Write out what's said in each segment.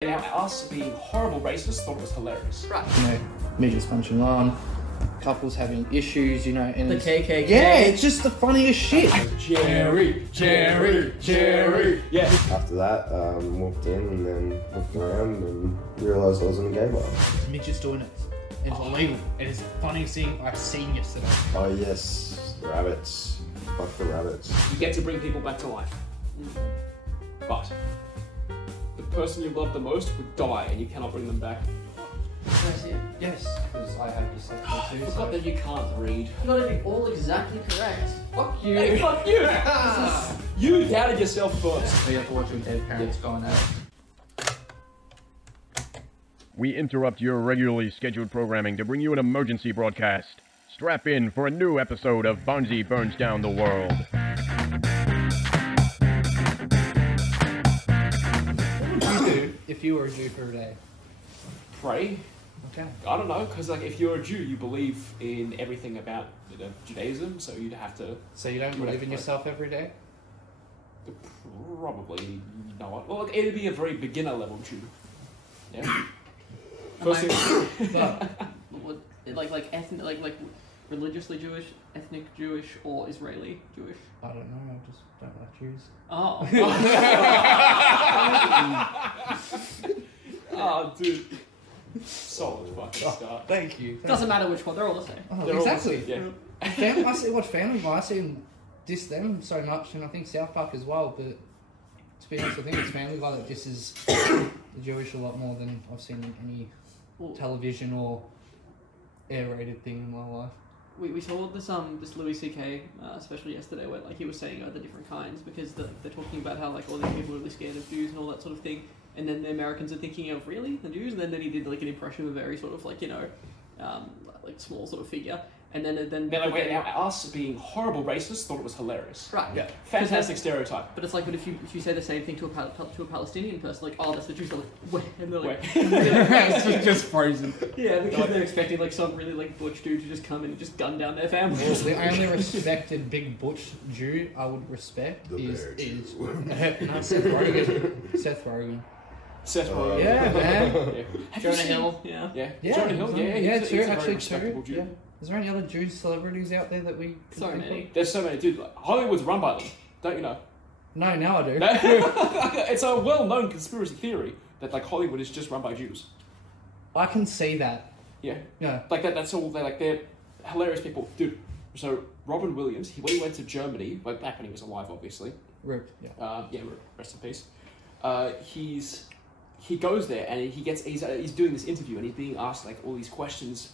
Now, us being horrible racists thought it was hilarious. Right. You know, midgets punching on, couples having issues, you know, and The KKK. Yeah, it's just the funniest shit. Jerry. Yeah. After that, walked in and then looked around and realised I was in a gay bar. Midgets doing it. It's illegal. It is the funniest thing I've seen yesterday. Oh yes, rabbits. Fuck the rabbits. You get to bring people back to life. But the person you love the most would die and you cannot bring them back. Can I see it? Yes, because I have dyslexia too. I forgot that you can't read. Not even all exactly correct. Fuck you. Hey, fuck you! You doubted yourself first. So you have to watch your dead parents going at it. We interrupt your regularly scheduled programming to bring you an emergency broadcast. Strap in for a new episode of Barnzey Burns Down the World. What would you do if you were a Jew for a day? Pray. Okay. I don't know, because like if you're a Jew, you believe in everything about Judaism, so you'd have to So you don't believe in yourself every day? probably not. Well, like, it'd be a very beginner level Jew. Yeah. First thing. Like ethnic, like religiously Jewish, ethnic Jewish, or Israeli Jewish? I don't know, I just don't like Jews. Oh. Oh, dude. Solid fucking start. Thank you. Doesn't matter which one, they're all the same. Oh, They're all- exactly. yeah. I watch Family Guy, I see them diss them so much, and I think South Park as well, but to be honest, I think it's Family Guy that disses the Jewish a lot more than I've seen in any television or air-rated thing in my life. We saw this Louis C.K. Especially yesterday, where like he was saying the different kinds because they're talking about how like all these people are really scared of Jews and all that sort of thing, and then the Americans are thinking of really the Jews, and then he did like an impression of a very sort of like like small sort of figure, and then Now, like, wait, now, us being horrible racists thought it was hilarious. right. Yeah. Fantastic stereotype. But it's like, but if you say the same thing to a Palestinian person, like, oh, that's the Jews, they're like, wait, and they're like, It's just frozen. yeah, because they're expecting like some really like butch dude to just come in and just gun down their families. The only respected big butch Jew I would respect The is bear no, Seth Rogen. Seth Rogen. Seth Rogen. Yeah, man. Yeah. Have you Jonah seen- Hill, yeah. Yeah. Yeah, Jonah Hill, yeah. yeah, he's true. a very Actually, respectable true. Jew. Yeah. Is there any other Jew celebrities out there that we? can So think many. of? There's so many, dude. Like, Hollywood's run by them, don't you know? No, now I do. It's a well-known conspiracy theory that like Hollywood is just run by Jews. I can see that. Yeah. Yeah. Like that's all. They're hilarious people, dude. So Robin Williams, when he went to Germany, like back when he was alive, obviously. Rip. Yeah. Rest in peace. He goes there and he's doing this interview and he's being asked like all these questions.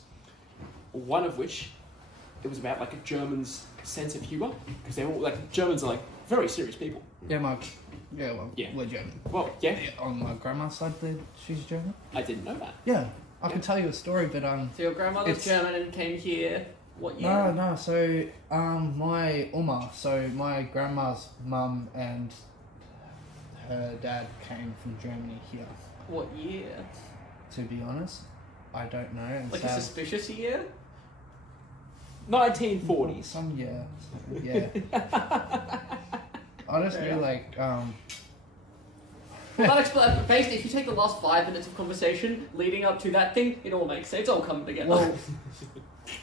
One of which, it was about like a German's sense of humor, because they're all like Germans are like very serious people. Yeah, well, Yeah. we're German. Well, yeah, On my grandma's side, she's German. I didn't know that. Yeah, I can tell you a story, but So your grandmother's It's- German and came here, what year? No. So my Oma, so my grandma's mum and her dad came from Germany here. What year? To be honest, I don't know. And Like a suspicious year? 1940s. Some yeah. I just knew like Well, that explains. Basically, if you take the last 5 minutes of conversation leading up to that thing, it all makes sense. It's all coming together. well,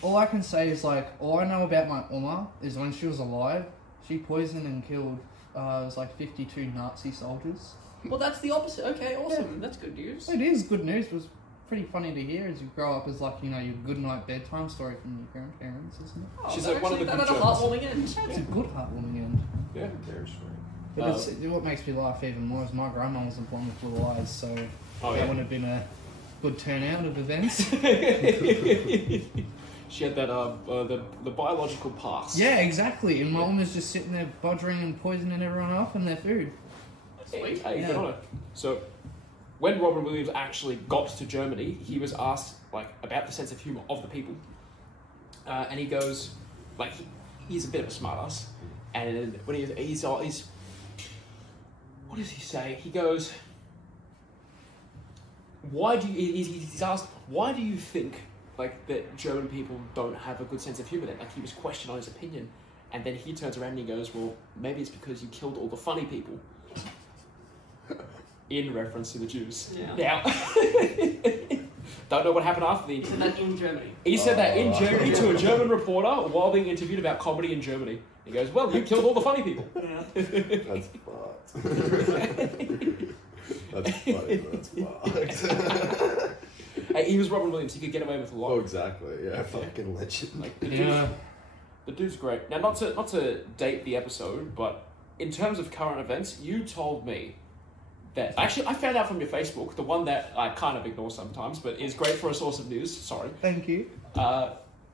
all I can say is like all I know about my Oma is when she was alive, she poisoned and killed it was like 52 Nazi soldiers. Well, that's the opposite. Okay, awesome. That's good news. It is good news. It was pretty funny to hear as you grow up as like your good night bedtime story from your grandparents, isn't it? Oh, She's that like one of the that good had a Germans. heartwarming end. It's a good heartwarming end. Yeah. Very sweet. But what makes me laugh even more is my grandma was born with blue eyes, so Oh, that yeah. would have been a good turnout of events. She had that the biological pass. Yeah, exactly. And my mum is just sitting there bodgering and poisoning everyone off and their food. Hey, Yeah. good on her. So, when Robin Williams actually got to Germany, he was asked like about the sense of humor of the people, and he goes, like he's a bit of a smartass, and when he's what does he say? He goes, he's asked, why do you think like that German people don't have a good sense of humor? Then like he was questioned on his opinion, and then he turns around and he goes, well, maybe it's because you killed all the funny people. in reference to the Jews. Yeah. Now, don't know what happened after the He said interview. that in Germany. He said that in Germany to a German reporter while being interviewed about comedy in Germany. He goes, well, you killed all the funny people. Yeah. That's fucked. That's funny, but that's fucked. Hey, he was Robin Williams. He could get away with a lot. Oh, exactly. Yeah, fucking legend. Like, the Yeah. dude's great. Now, not to date the episode, but in terms of current events, you told me that... Actually, I found out from your Facebook, the one that I kind of ignore sometimes, but is great for a source of news. Sorry. Thank you.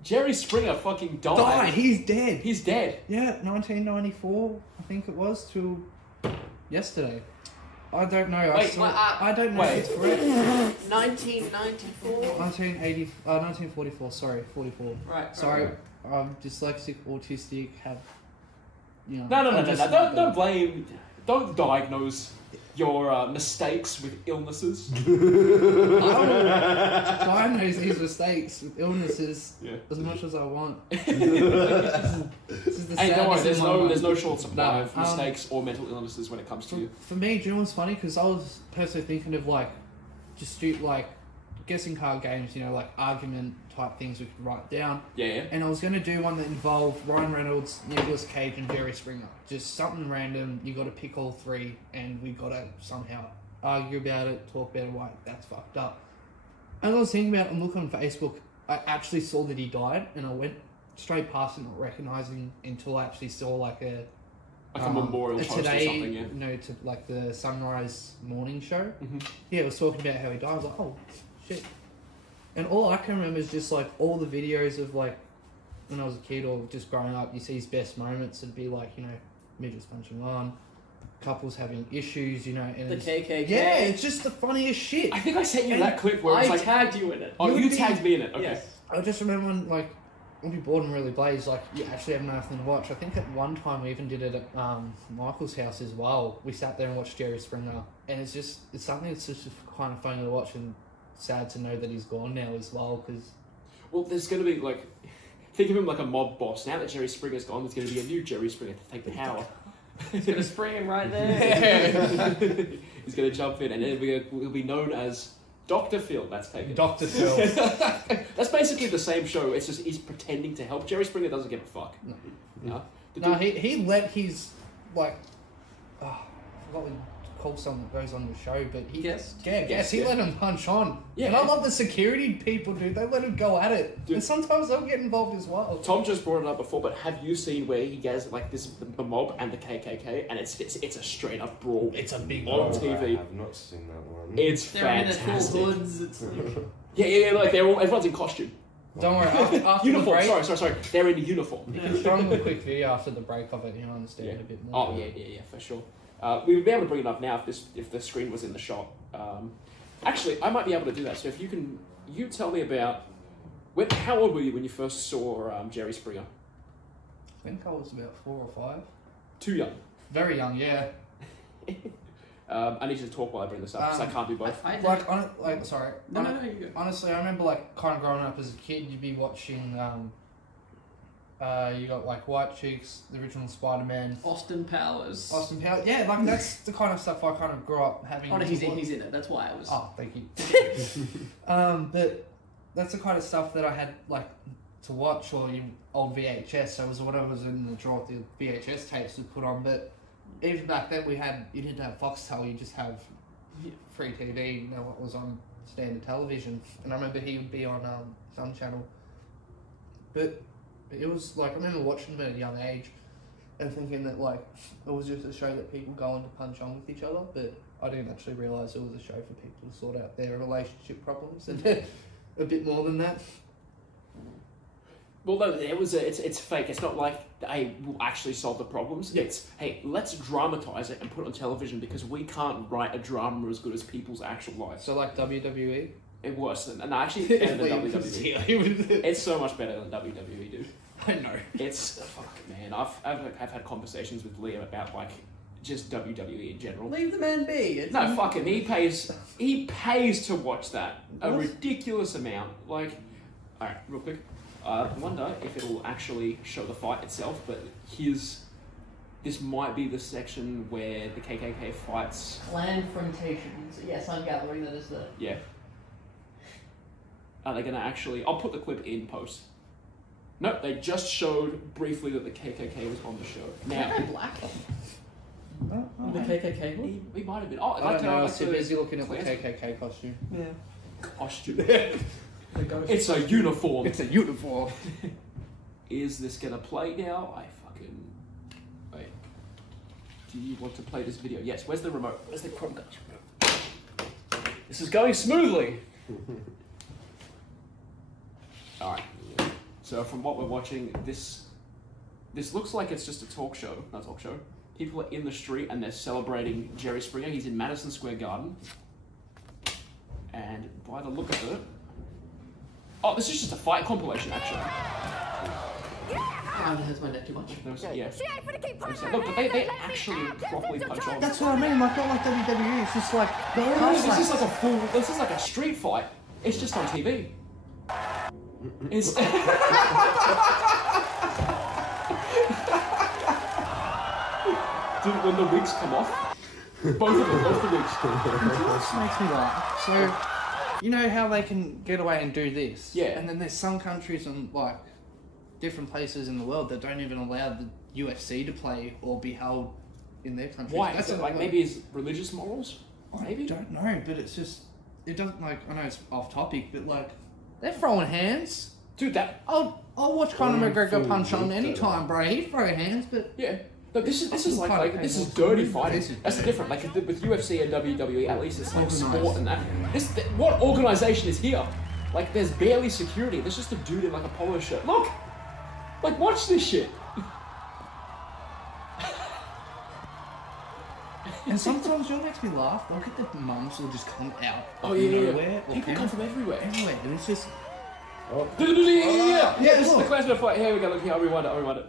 Jerry Springer fucking died. Died. He's dead. He's dead. Yeah, 1994, I think it was, till yesterday. I don't know. I don't know if it's correct. 1994. 1944. Sorry, 44. Right. Sorry, I'm dyslexic, autistic. Have you know? No. Don't blame. Don't diagnose your mistakes with illnesses. I will diagnose these mistakes with illnesses as much as I want. This is the Hey, don't worry. saddest in my life. There's no short supply No, of mistakes or mental illnesses when it comes to you. For me, do you know what's funny? Because I was personally thinking of like just like guessing card games, you know, like argument type things we could write down. Yeah. And I was going to do one that involved Ryan Reynolds, Nicolas Cage, and Jerry Springer. Just something random. You got to pick all three, and we got to somehow argue about it, talk about it. Why that's fucked up. As I was thinking about it and looking on Facebook, I actually saw that he died, and I went straight past it, not recognizing until I actually saw like a memorial post today, or something. Yeah. No, to like the Sunrise morning show. Mm-hmm. Yeah, it was talking about how he died. I was like, oh shit. And all I can remember is just like all the videos of like when I was a kid or just growing up, you see his best moments. It'd be like, you know, midgets punching on, couples having issues, you know. And The it's, KKK. yeah, it's just the funniest shit. I think I sent you that clip where it was I like, tagged you in it. oh, You you would tagged me in it. Okay. Yes. I just remember when like when you're bored and really blazed, like you actually have nothing to watch. I think at one time we even did it at Michael's house as well. We sat there and watched Jerry Springer, and it's something that's just kind of funny to watch and sad to know that he's gone now as well. Because Well, there's going to be like, think of him like a mob boss. Now that Jerry Springer's gone, there's going to be a new Jerry Springer to take the power. He's gonna spring him right there. He's going to jump in, and then he'll be known as Dr. Phil. That's taken. Dr. Phil. That's basically the same show. It's just he's pretending to help. Jerry Springer doesn't give a fuck. No. The No, dude- he let his like I forgot what you call someone that goes on the show, but he Guest? Yes, he Yeah. let him punch on. Yeah. And I love the security people, dude. They let him go at it. Dude. And sometimes they'll get involved as well. Tom just brought it up before, but have you seen where he gets like this the mob and the KKK, and it's a straight up brawl. It's a big on I TV. have not seen that one. It's They're in their fantastic. full hoods. It's Yeah. Like everyone's in costume. Don't worry, after the Uniform. break, Sorry. They're in uniform. you can show them a quick video after the break of it, you'll understand a bit more. Oh yeah, for sure. We would be able to bring it up now if the screen was in the shot. Actually, I might be able to do that. So if you tell me about how old were you when you first saw Jerry Springer? I think I was about 4 or 5. Too young. Very young, yeah. I need you to talk while I bring this up because I can't do both. Sorry. No, you go. Honestly, I remember like kind of growing up as a kid, you'd be watching. You got like White Chicks, the original Spider-Man, Austin Powers. Austin Powers. Yeah, like that's the kind of stuff I kind of grew up having. Oh no, he's in it. That's why I was. Oh, thank you. But that's the kind of stuff that I had like to watch or old VHS. So it was whatever was in the drawer, the VHS tapes would put on. But even back then, you didn't have Foxtel. You just have free TV. You know what was on standard television. And I remember he would be on some channel. But it was like I remember watching them at a young age and thinking that like it was just a show that people go on to punch on with each other. But I didn't actually realise it was a show for people to sort out their relationship problems and a bit more than that. Well, no, it's fake. It's not like, hey, we'll actually solve the problems. Yeah. It's, hey, let's dramatize it and put it on television because we can't write a drama as good as people's actual lives. So like WWE. And worse than, and actually better than WWE. It's so much better than WWE, dude. I know. It's, fuck, man. I've had conversations with Liam about, like, just WWE in general. Leave the man be. No, fuck him. He pays to watch that. A What? ridiculous amount. Like, alright, real quick. I wonder if it'll actually show the fight itself, but his this might be the section where the KKK fights. Confrontations. Yes, I'm gathering that is the... Yeah. Are they going to actually... I'll put the clip in post. Nope, they just showed briefly that the KKK was on the show. Now... Are they black? Oh, The KKK? He might have been. Oh, I don't know. I was like too busy looking at the KKK costume. Yeah. costume. It's a uniform. It's a uniform. Is this going to play now? I fucking... Wait. Do you want to play this video? Yes, where's the remote? Where's the Chromecast remote? This is going smoothly! Alright. So from what we're watching, this looks like it's just a talk show. Not a talk show. People are in the street and they're celebrating Jerry Springer. He's in Madison Square Garden. And by the look of it... Oh, this is just a fight compilation, actually. Oh, that hurts my neck too much. Yeah. Look, but they actually properly punch on. That's what I mean. Like, not like WWE. It's just like This is like a full. This is like a street fight. It's just on TV. It's. Dude, when the wigs come off, both the wigs. This makes me laugh. So, you know how they can get away and do this? Yeah. And then there's some countries and like different places in the world that don't even allow the UFC to play or be held in their countries. Why? That's Is it like maybe it's religious morals? Maybe. I don't know, but it's just it doesn't like I know it's off topic, but like they're throwing hands. Dude, that. I'll watch Conor McGregor punch on any time, bro. He'd throw hands, but Yeah. No, this is like this is dirty fighting. That's different. Like with UFC and WWE, at least it's like sport and that. What organization is here? Like there's barely security. There's just a dude in like a polo shirt. Look, like watch this shit. and sometimes it makes me laugh. Look at the mums will just come out. Oh of yeah, nowhere. People come from everywhere. Everywhere, and it's just Yeah, this is look. the Klansman fight. Here we go. Look here. I'll rewind it.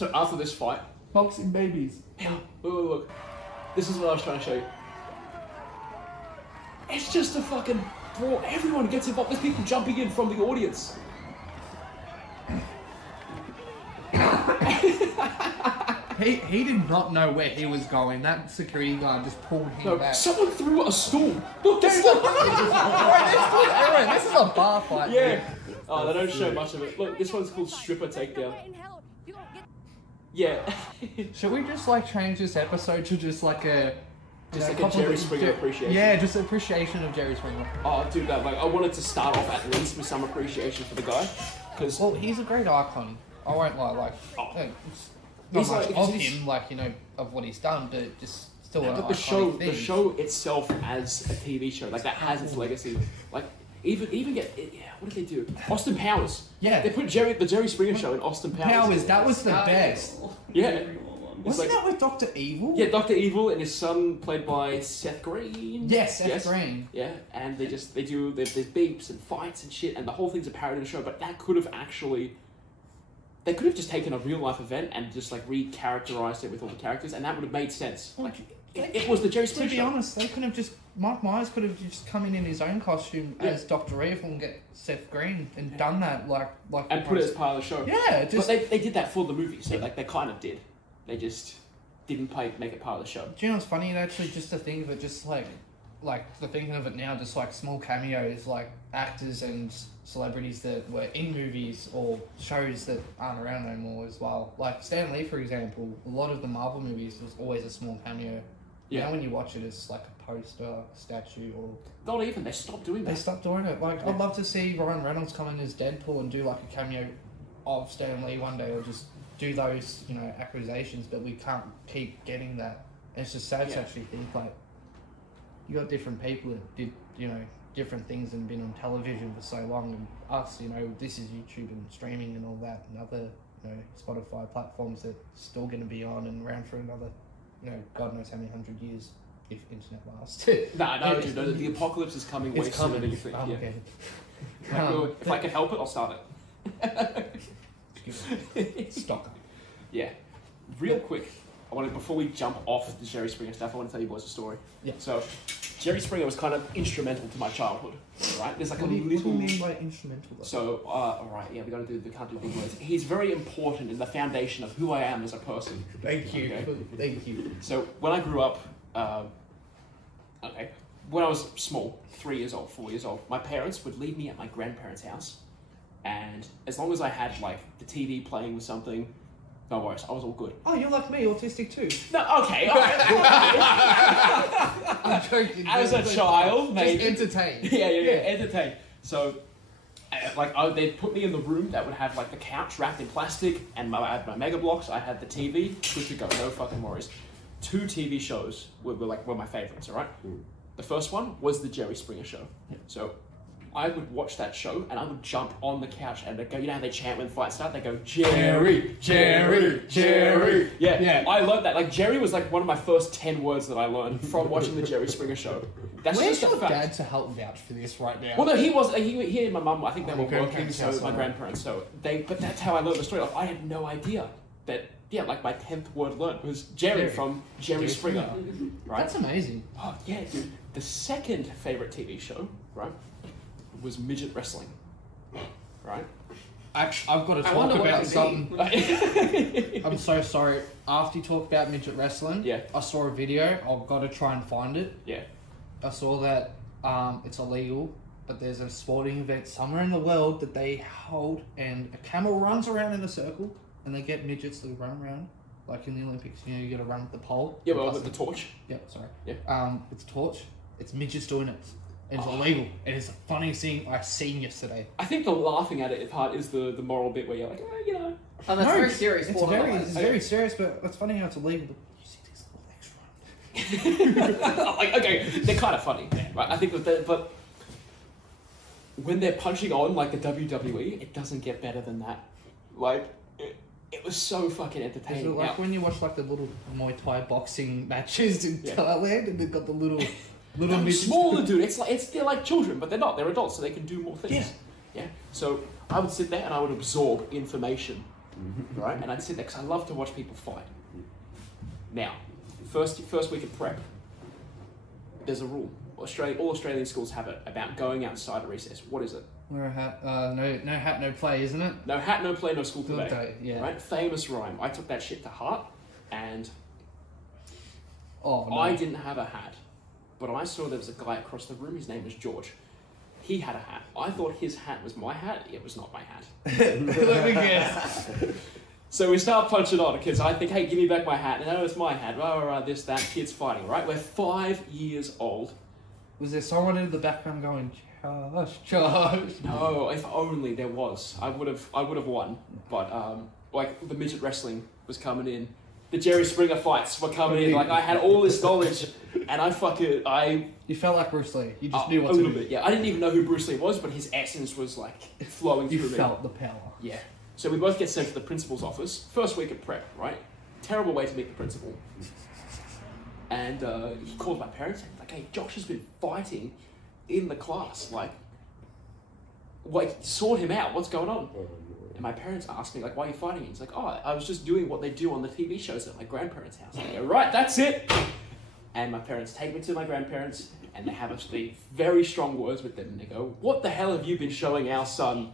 So after this fight, boxing babies. look. This is what I was trying to show you. It's just a fucking brawl. Everyone gets involved. There's people jumping in from the audience. He did not know where he was going. That security guard just pulled him back. Someone threw a stool. Look, this This is a bar fight. Yeah. Oh, they don't show much of it. Look, this one's called Stripper Takedown. Yeah. Should we just like change this episode to just like a Jerry Springer appreciation. Yeah, just appreciation of Jerry Springer. Oh, dude, that like I wanted to start off at least with some appreciation for the guy, because Well, he's a great icon. I won't lie. Like, it's not He's much like- of he's- him, like of what he's done, but just still an but the iconic show thing. itself as a TV show, like that has its legacy. Like even get what did they do? Austin Powers. Yeah. They put the Jerry Springer show in Austin Powers. Powers, that was the best. Yeah. Wasn't that with Dr. Evil? Yeah, Dr. Evil and his son, played by Seth Green. Yes, Seth Green. Yeah, and there's beeps and fights and shit, and the whole thing's a parody of the show. But that could have actually, they could have just taken a real life event and just like re-characterized it with all the characters, and that would have made sense. Like it was the Jerry To Springer be show. honest, they could have just Mike Myers could have just come in his own costume as Dr. Evil and get Seth Green and done that like And put it as part of the show. Yeah, But just they did that for the movie, so like they kind of did. They just didn't make it part of the show. Do you know what's funny? Actually, just to think of it, just like the thinking of it now, just like small cameos, like actors and celebrities that were in movies or shows that aren't around no more as well. Like Stan Lee, for example, a lot of the Marvel movies was always a small cameo. Yeah. Now when you watch it, it's like a poster, statue, or Not even. They stopped doing they that. stopped doing it. Like I'd love to see Ryan Reynolds come in as Deadpool and do like a cameo of Stan Lee one day, or just do those accusations, but we can't keep getting that. And it's just sad to actually think like you got different people that did different things and been on television for so long, and us this is YouTube and streaming and all that, and other Spotify platforms that still going to be on and around for another God knows how many 100 years if internet lasts. No, dude, no, the apocalypse is coming way sooner than you think. Yeah. Armageddon. If I can help it, I'll start it. Stock. Yeah. Real quick, before we jump off the Jerry Springer stuff, I want to tell you boys a story. Yeah. So, Jerry Springer was kind of instrumental to my childhood, right? There's like What a do little. you mean by instrumental? Though? So, alright, yeah, we can't do big words. He's very important in the foundation of who I am as a person. Thank you. Okay. Thank you. So, when I grew up, when I was small, 3 years old, 4 years old, my parents would leave me at my grandparents' house, and as long as I had, like, the TV playing with something, no worries, I was all good. Oh, you're like me, autistic too. No, okay, alright. I'm joking. As a child, maybe. Just entertain. Yeah, entertain. So, they'd put me in the room that would have like the couch wrapped in plastic, and I had my Mega Bloks. I had the TV, good to go, no fucking worries. 2 TV shows were my favorites. All right, the first one was the Jerry Springer Show. So, I would watch that show and I would jump on the couch and they'd go. You know how they chant when the fights start? They go Jerry, Jerry, Jerry. Yeah. I learned that. Like Jerry was like one of my first 10 words that I learned from watching the Jerry Springer Show. That's Where's just a your fact. dad to help vouch for this right now? Well, no, he was. He and my mum. I think they were working. grandparents, So yes, my right. grandparents. So they. But that's how I learned the story. Like, I had no idea that. Yeah, like my 10th word learned was Jerry from Jerry Springer. Right. That's amazing. Oh yeah, dude. The second favorite TV show, right, was midget wrestling. Right. I've got to I talk wonder what about it something. yeah. I'm so sorry. After you talk about midget wrestling, Yeah. I saw a video. I've got to try and find it. I saw that it's illegal, but there's a sporting event somewhere in the world that they hold, and a camel runs around in a circle, and they get midgets to run around, like in the Olympics. You know, you got to run with the pole. Yeah, well, with the torch. Yeah, sorry. Yeah. It's a torch. It's midgets doing it. And it's illegal. And it's the funniest thing I've seen yesterday. I think the laughing at it part is the moral bit where you're like, you know. Oh, that's very serious. It's sport otherwise. very serious, but it's funny how it's illegal. But you see these little legs run. Like, okay, they're kind of funny, right? I think but when they're punching on like the WWE, it doesn't get better than that. Like, it was so fucking Is entertaining. it like Now- when you watch like the little Muay Thai boxing matches in Yeah. Thailand, and they've got the little They're midgets? smaller, dude. They're like children, but they're not. They're adults, so they can do more things. Yeah. So I would sit there and I would absorb information, right? And I'd sit there because I love to watch people fight. Now, first week of prep, there's a rule. All Australian schools have it about going outside at recess. What is it? Wear a hat. No hat, no play, isn't it? No hat, no play, no school School today. day, yeah. Right? Famous rhyme. I took that shit to heart, and Oh no. I didn't have a hat, but I saw there was a guy across the room. His name was George. He had a hat. I thought his hat was my hat. It was not my hat. Let me guess. So we start punching on because I think, hey, give me back my hat. No, it's my hat. This, that. Kids fighting, right? We're 5 years old. Was there someone in the background going, Josh? No, if only there was. I would have won. But like the midget wrestling was coming in. The Jerry Springer fights were coming in. Like I had all this knowledge, and You felt like Bruce Lee. You just knew what a to little do. bit. Yeah, I didn't even know who Bruce Lee was, but his essence was like flowing You through me. felt the power. Yeah. So we both get sent to the principal's office. First week of prep, right? Terrible way to meet the principal. And he called my parents and like, hey, Josh has been fighting in the class. Like, sort him out. What's going on? And my parents asked me, like, why are you fighting? He's like, oh, I was just doing what they do on the TV shows at my grandparents' house. And I go, right, that's it. And my parents take me to my grandparents, and they have a very strong words with them. And they go, what the hell have you been showing our son?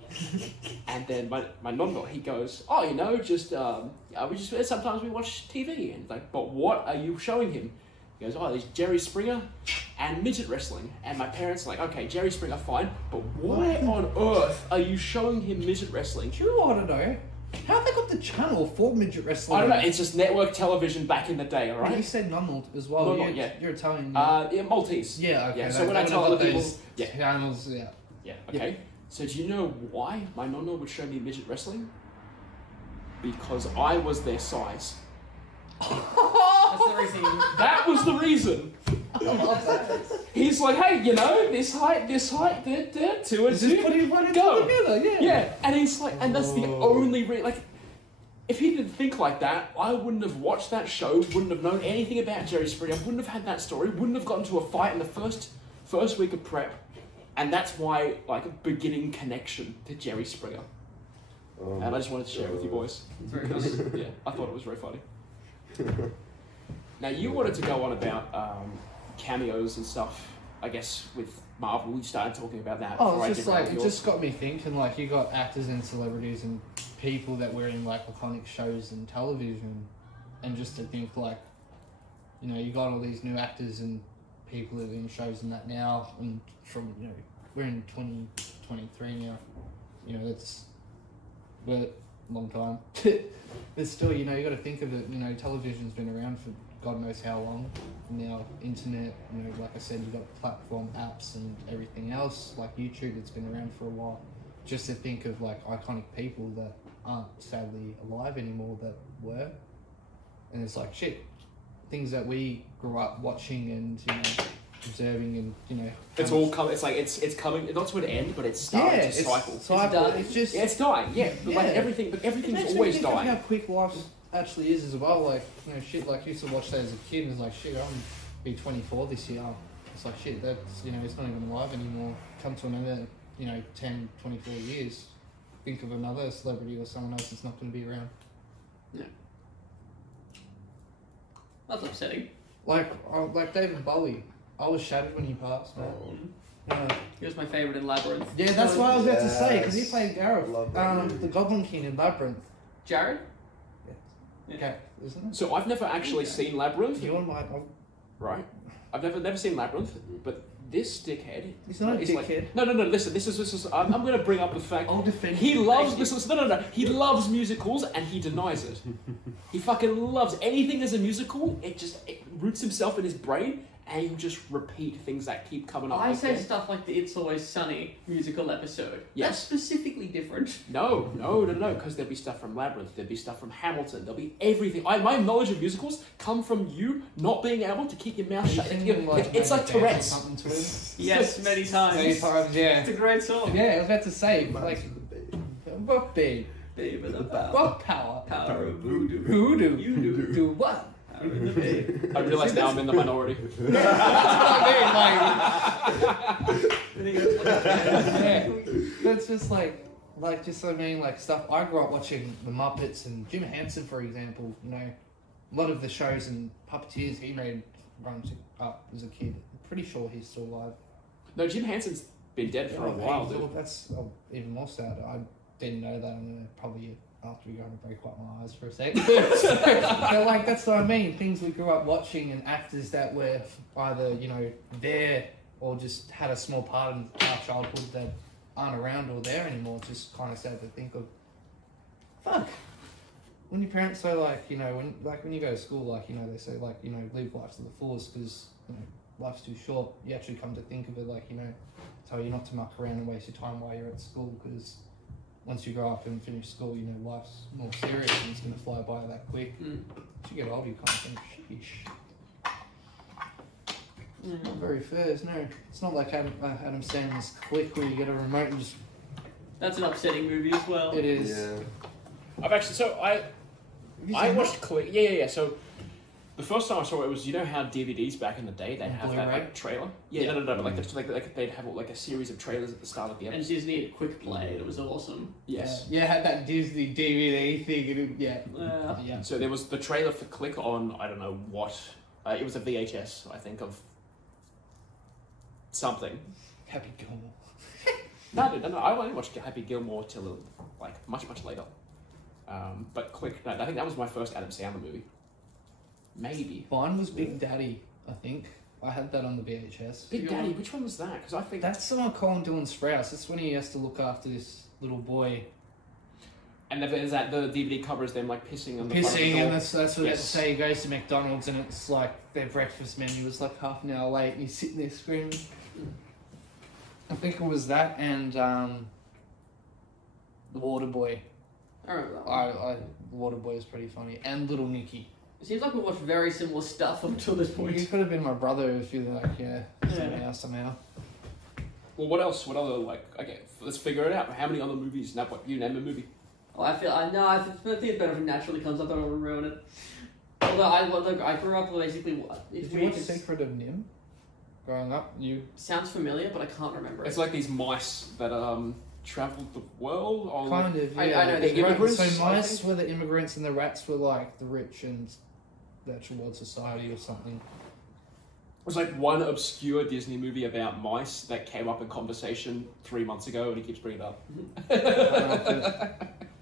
And then my nonno, he goes, oh, you know, sometimes we watch TV. And like, but what are you showing him? He goes, oh, there's Jerry Springer and midget wrestling. And my parents are like, okay, Jerry Springer, fine, but why on earth are you showing him midget wrestling? Do you want to know? How they got the channel for midget wrestling? I don't know, it's just network television back in the day, You alright? said Nunald as well. Nunald, yeah. You're Italian. Yeah, Maltese. Yeah, okay. Yeah, so when I tell other people... Yeah, Channels, yeah. yeah, okay. So do you know why my nonno would show me midget wrestling? Because I was their size. That's the reason. That was the reason. He's like, hey, you know, this height, there, 2 and 2. Just putting one and Go. two together, yeah. Yeah, and he's like, and that's the only like, if he didn't think like that, I wouldn't have watched that show, wouldn't have known anything about Jerry Springer, wouldn't have had that story, wouldn't have gotten to a fight in the first week of prep, and that's why, like, a beginning connection to Jerry Springer. And I just wanted to share it with you boys. It's very funny. Yeah, I thought it was very funny. Now, you wanted to go on about cameos and stuff I guess with Marvel, we started talking about that. Oh, before it's just I did like, it yours. just got me thinking, like, you got actors and celebrities and people that were in, like, iconic shows and television, and just to think, like, you know, you got all these new actors and people that are in shows and that now, and from, you know, we're in 2023 now, you know, we're a long time. But still, you know, you got to think of it, you know, television's been around for God knows how long. Now, internet, you know, like I said, you've got platform apps and everything else, like YouTube, that's been around for a while. Just to think of, like, iconic people that aren't sadly alive anymore that were. And it's like, shit, things that we grew up watching and, you know, observing and, you know... It's all coming, it's like, it's coming, not to an end, but it's starting to cycle. It's done. It's just... Yeah, it's dying, yeah. But like It everything's makes me always think of dying. how quick life actually is as well. Like, you know, shit, like, I used to watch that as a kid and it's like, shit, I'm gonna be 24 this year. It's like, shit, that's, you know, it's not even alive anymore. Come to another, you know, 10, 24 years. Think of another celebrity or someone else that's not going to be around. Yeah. That's upsetting. Like David Bowie. I was shattered when he passed, man. He was my favourite in Labyrinth. Yeah, that's what I was about to say, because he Yes. played Gareth, Love that movie. the Goblin King in Labyrinth. Jared? Okay, isn't it? So I've never actually seen Labyrinth, You and Mike, right? I've never seen Labyrinth, but this dickhead... he's not a is like- dickhead. No, listen, this is I'm going to bring up the fact... I'll defend He you. loves... Thank you. Listen, no. He loves musicals and he denies it. He fucking loves anything that's a musical. It roots himself in his brain and he'll just repeat things that keep coming up. I like say that. stuff like the It's Always Sunny musical episode. Yes. That's specifically different. No, because there'll be stuff from Labyrinth, there'll be stuff from Hamilton, there'll be everything. My knowledge of musicals come from you not being able to keep your mouth shut. It's like Tourette's. Something to him. Yes, many times. Many times, yeah. It's a great song. Yeah, I was about to say, like, what big? Baby, the power. What power? Power of voodoo. Voodoo. You do. Do what? Power in the baby. I realise now I'm in the minority. Yeah, that's just like just I mean, like stuff. I grew up watching the Muppets and Jim Henson, for example. You know, a lot of the shows and puppeteers he made growing up as a kid. I'm pretty sure he's still alive. No, Jim Henson's been dead for a while, dude. That's even more sad. I didn't know that. I'm gonna probably after we go and break out my eyes for a sec. But like that's what I mean. Things we grew up watching and actors that were either, you know, there or just had a small part in our childhood that aren't around or there anymore. Just kind of sad to think of. Fuck. When your parents say, like, you know, when you go to school, like, you know, they say, like, you know, live life to the fullest because, you know, life's too short. You actually come to think of it, like, you know, tell you not to muck around and waste your time while you're at school because once you grow up and finish school, you know, life's more serious and it's going to fly by that quick. As you get older, you kind of think, sheesh. Not very fair, no. It's not like Adam Sandler's Click where you get a remote and just... That's an upsetting movie as well. It is. Yeah. I've actually, I watched Click. Yeah. So the first time I saw it was, you know how DVDs back in the day they'd have that Blu-ray? like trailer. Yeah, no. But like they'd have like a series of trailers at the start of the And episode. Disney had Quick Play. It was awesome. Yes. Yeah, it had that Disney DVD thing. Yeah. So there was the trailer for Click on, I don't know what. It was a VHS, I think, of something. Happy Gilmore. No. I only watched Happy Gilmore till like much later. But Click, no, I think that was my first Adam Sandler movie. Maybe. Mine was Big Daddy, I think. I had that on the VHS. Big Daddy, which one was that? Because I think That's someone Colin Dillon Sprouse. That's when he has to look after this little boy. And there's that the DVD covers them like pissing on the front of the Pissing, door. and that's what they Yes. say. He goes to McDonald's and it's like their breakfast menu was like half an hour late and he's sitting there screaming. I think it was that and the Water Boy. I remember that one. The Water Boy is pretty funny. And Little Nicky. It seems like we watched very similar stuff up until this You point. could have been my brother if you like, somehow. Well, what else? What other like? Okay, let's figure it out. How many other movies? Now, what you name a movie? Oh, I think it's better if it naturally comes up. I don't want to ruin it. Although I grew up basically. It's Did you weird. watch Secret of Nim? Growing up, Sounds familiar, but I can't remember it. It's like these mice that traveled the world on kind like, of. I Yeah. know the immigrants, So I mice think. were the immigrants and the rats were like the rich and the actual world society or something. was like one obscure Disney movie about mice that came up in conversation 3 months ago, and he keeps bringing it up.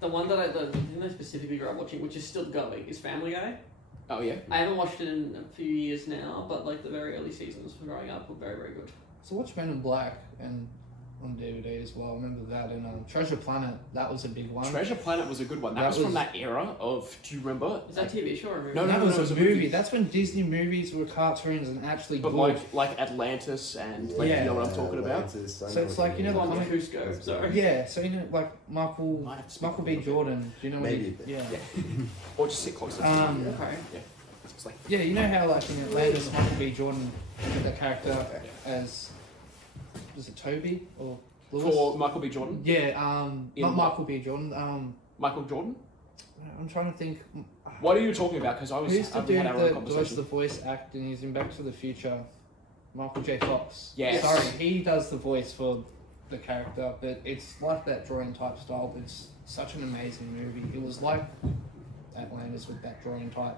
The one that I specifically grew up watching, which is still going, is Family Guy. Oh yeah. I haven't watched it in a few years now, but like the very early seasons from growing up were very, very good. So watch Men in Black and on DVD as well. I remember that, and Treasure Planet. That was a big one. Treasure Planet was a good one. That was from that era of. Do you remember? Is that TV show or a movie? No, that was a movie. That's when Disney movies were cartoons and actually but good. like Atlantis and like you know what I'm talking about. So it's like you know the one with comic. Cusco. Sorry. Yeah, so you know like Michael B. Jordan. Do you know what Maybe. he? Yeah. Or just sit closer. Okay. Yeah. It's like Yeah, you know how like in Atlantis, Michael B. Jordan did that character as was it Toby or Lewis? for Michael B. Jordan. Yeah, not In- Michael B. Jordan. Michael Jordan. I'm trying to think. What are you talking about? Because I was Who's the having dude one hour that does conversation. the voice acting? He's in Back to the Future. Michael J. Fox. Yes. Sorry, he does the voice for the character, but it's like that drawing type style. But it's such an amazing movie. It was like Atlantis with that drawing type.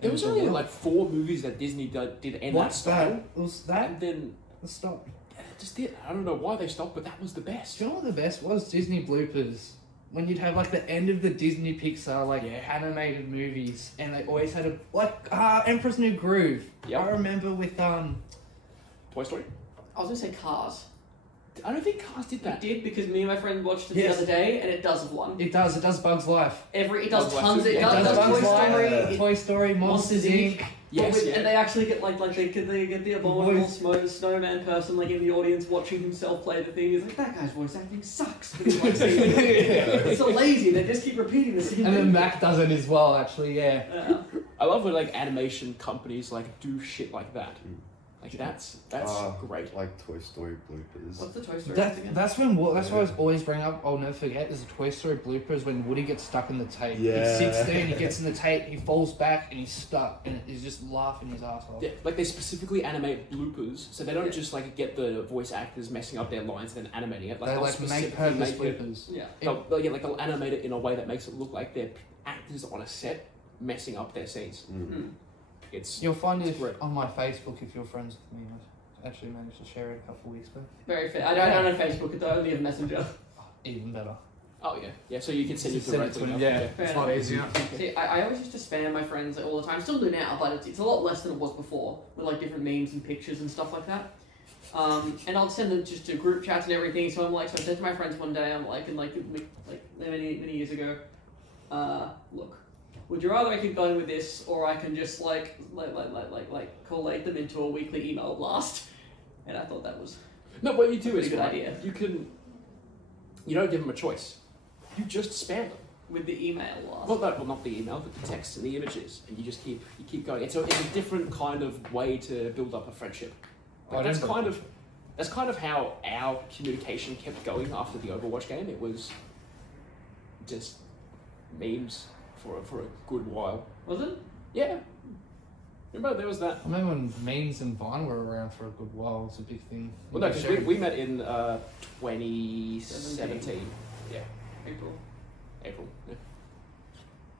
There was only like 4 movies that Disney did end that What's style. that? Was that? And then Let's stop. it just did. I don't know why they stopped, but that was the best. Do you know what the best was? Disney bloopers. When you'd have like the end of the Disney Pixar like animated movies, and they always had Emperor's New Groove. Yep. I remember with Toy Story. I was gonna say Cars. I don't think Cars did It that. did because me and my friend watched it Yes. the other day, and it does have one. it does Bugs Life. It does Bugs Life tons. too. It It does does Toy Bugs Story. Life, Toy Story, Monsters Inc. Yes, But yeah. And they actually get like they get the abominable snowman person like in the audience watching himself play the thing. He's like, that guy's voice acting sucks. But he's like, it's so lazy. They just keep repeating the same And then thing. Mac does it as well, actually, yeah. I love when like animation companies like do shit like that. Like that's great. Like Toy Story bloopers. What's the Toy Story again? That's when that's what I was always bringing up. I'll never forget. There's a Toy Story bloopers when Woody gets stuck in the tape. Yeah. He sits there and he gets in the tape. He falls back and he's stuck and he's just laughing his ass off. Yeah, like they specifically animate bloopers, so they don't just like get the voice actors messing up their lines and then animating it. Like They they'll like make specifically purpose make it- bloopers. Yeah. They'll animate it in a way that makes it look like they're actors on a set messing up their scenes. It's You'll find It's it great. on my Facebook if you're friends with me. I actually managed to share it a couple of weeks back. Very fair. I don't have Facebook. I only have Messenger. Even better. oh yeah. So you can send it Send it directly. to him, up. yeah. Fair It's a lot enough. easier. See, I always used to spam my friends all the time. Still do now, but it's a lot less than it was before with like different memes and pictures and stuff like that. And I'll send them just to group chats and everything. So I'm like, so I said to my friends one day, I'm like, and like many years ago, look, would you rather I keep going with this, or I can just like collate them into a weekly email blast? And I thought that was No, what you do is Pretty good right, idea. You don't give them a choice. You just spam them. with the email blast. Well, not the email, but the text and the images, and you just keep going. It's a different kind of way to build up a friendship. Like, that's kind of how our communication kept going after the Overwatch game. It was just memes for a good while. Was it? Yeah. Remember there was that. I remember when memes and Vine were around for a good while. It was a big thing. Well, no, because we met in 2017. Yeah, April.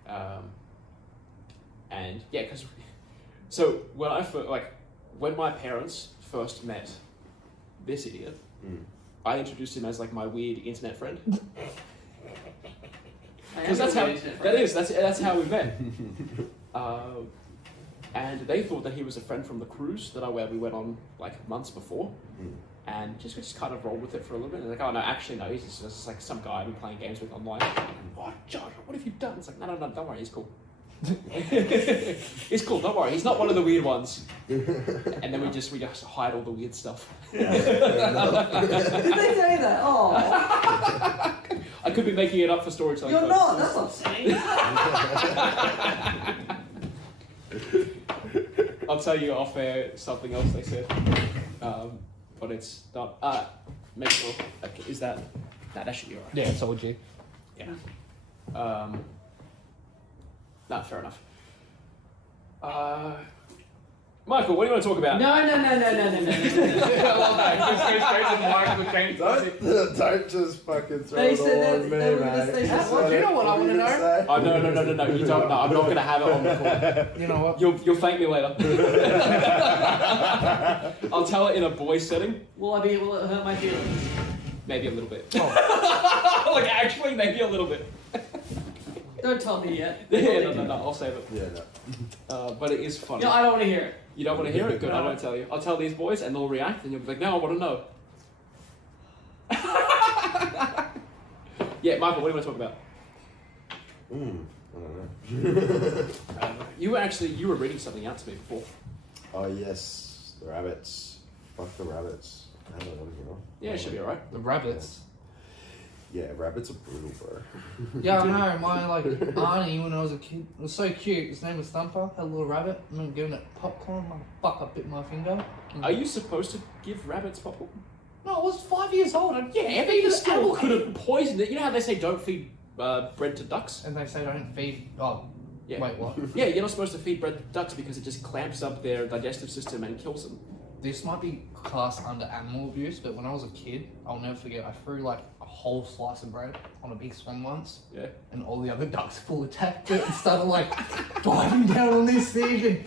Yeah. And yeah, because so when my parents first met this idiot, I introduced him as like my weird internet friend. Because that's how we met. And they thought that he was a friend from the cruise that we went on like months before, and we just kind of rolled with it for a little bit. And like, oh no, actually no, he's just like some guy I've been playing games with online. What, Josh? What have you done? It's like no, don't worry, he's cool. He's cool, don't worry, he's not one of the weird ones. And then we just hide all the weird stuff. Did they say that? Oh, I could be making it up for storytelling. you're not. purposes. That's upsetting. I'll tell you off air something else they said, but it's not. Make sure. Okay, is that? Nah, that should be alright. Yeah, I told you. Yeah. No, fair enough. Michael, what do you want to talk about? No. I love that. Go straight Don't just fucking throw They it said all that- on they me, were man. gonna say Just that. Do you know what I were wanna you know? say? Oh, no, you don't know. I'm not going to have it on record. You know what? You'll thank me later. I'll tell it in a boy setting. Will it hurt my feelings? Maybe a little bit. Oh. Like, actually, maybe a little bit. Don't tell me yet. Yeah, no, I'll save it. Yeah, no. But it is funny. No, I don't want to hear it. You don't want to hear it? Good, I No. won't tell you. I'll tell these boys and they'll react and you'll be like, no, I want to know. Yeah, Michael, what do you want to talk about? I don't know. You were reading something out to me before. Oh, yes. The rabbits. Fuck the rabbits. I don't know, you know. Yeah, it should be alright. The rabbits. Yeah, rabbits are brutal, bro. Yeah, I know. My auntie when I was a kid was so cute. His name was Thumper. Had a little rabbit. I remember giving it popcorn. Motherfucker, I bit my finger. Are you supposed to give rabbits popcorn? No, I was 5 years old. Yeah, every animal could have poisoned it. You know how they say don't feed bread to ducks? And they say don't feed. Oh, Yeah. wait, what? Yeah, you're not supposed to feed bread to ducks because it just clamps up their digestive system and kills them. This might be classed under animal abuse, but when I was a kid, I'll never forget. I threw like a whole slice of bread on a big swan once, Yeah. and all the other ducks full attacked it and started like diving down on this thing and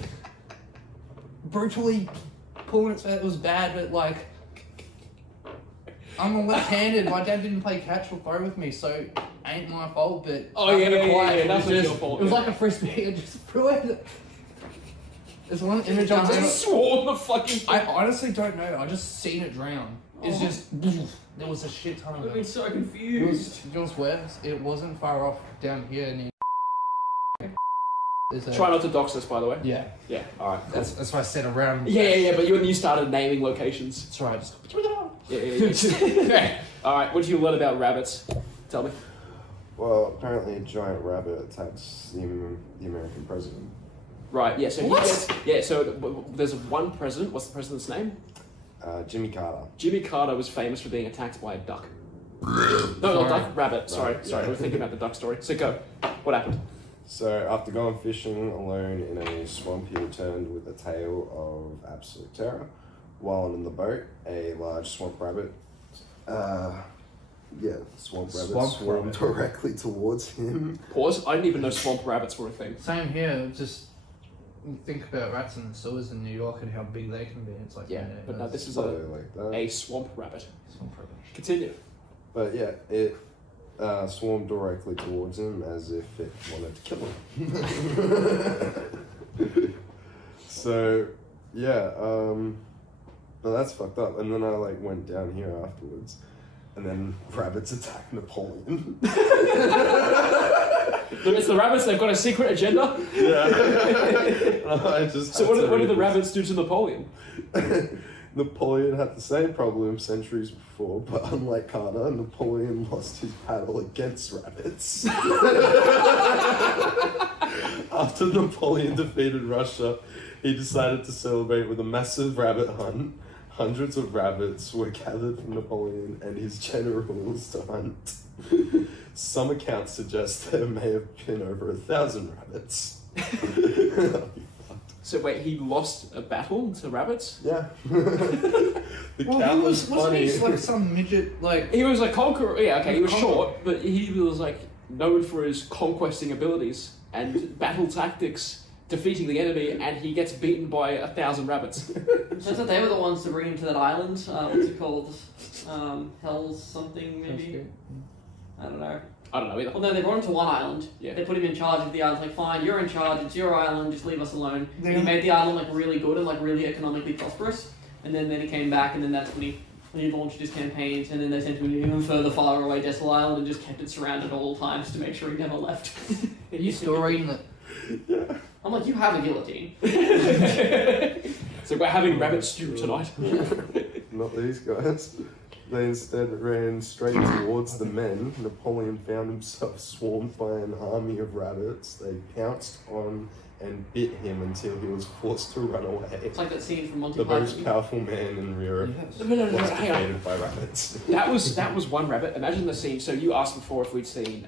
brutally pulling its. It was bad, but like I'm a left-handed. My dad didn't play catch or throw with me, so ain't my fault. But Oh, yeah, I'm gonna yeah, cry. yeah, It that's was not just- your fault, It was yeah. like a frisbee. I just threw it. There's one image on. Just swarm the fucking thing. I honestly don't know. I just seen it drown. It's Oh. just there was a shit ton of I've it. been so It confused. was worse. It wasn't far off down here near. There's a, Try not to dox us, by the way. Yeah, Yeah, alright. that's why I said around. Yeah, but you started naming locations. That's right. Just, Yeah. Alright, what did you learn about rabbits? Tell me. Well, apparently a giant rabbit attacks the American president. Right, yeah, so What? there's one president. What's the president's name? Jimmy Carter. Jimmy Carter was famous for being attacked by a duck. No, not duck, rabbit. Sorry, Right, sorry, yeah. I was thinking about the duck story. So go. What happened? So, after going fishing alone in a swamp, he returned with a tale of absolute terror. While in the boat, a large swamp rabbit, swamp swarmed directly towards him. Pause. I didn't even know swamp rabbits were a thing. same here. Just think about rats in the sewers in New York and how big they can be. It's like Yeah, but no, this is Probably like that. a swamp rabbit. swamp rabbit. Continue. But yeah, it swarmed directly towards him as if it wanted to kill him. So, yeah, but that's fucked up. And then I went down here afterwards, and then rabbits attacked Napoleon. It's the rabbits. They've got a secret agenda. Yeah. I just So had to what did read the this. rabbits do to Napoleon? Napoleon had the same problem centuries before, but unlike Carter, Napoleon lost his battle against rabbits. After Napoleon defeated Russia, he decided to celebrate with a massive rabbit hunt. Hundreds of rabbits were gathered from Napoleon and his generals to hunt. Some accounts suggest there may have been over 1,000 rabbits. So wait, he lost a battle to rabbits? Yeah. The count was Wasn't funny. he like some midget like? He was a conqueror. Yeah, okay, he was Conqueror. short, but he was known for his conquesting abilities and battle tactics, defeating the enemy, and he gets beaten by 1,000 rabbits. Turns out they were the ones to bring him to that island. What's it called? Hell's something maybe. I don't know. I don't know either. Well, no, they brought him to one island. Yeah. They put him in charge of the island. Like, fine, you're in charge. It's your island. Just leave us alone. And Yeah. he made the island really good and really economically prosperous. And then he came back, and then that's when he launched his campaigns. And then they sent him to an even further, far away desolate island and just kept it surrounded at all times to make sure he never left. Are you still reading it? I'm like, you have a guillotine. So we're having rabbit stew tonight. Not these guys. They instead ran straight towards the men. Napoleon found himself swarmed by an army of rabbits. They pounced on and bit him until he was forced to run away. It's like that scene from Monty The most Python. powerful man in Europe Yes. No, was hang on. defeated by rabbits. That was one rabbit. Imagine the scene. So you asked before if we'd seen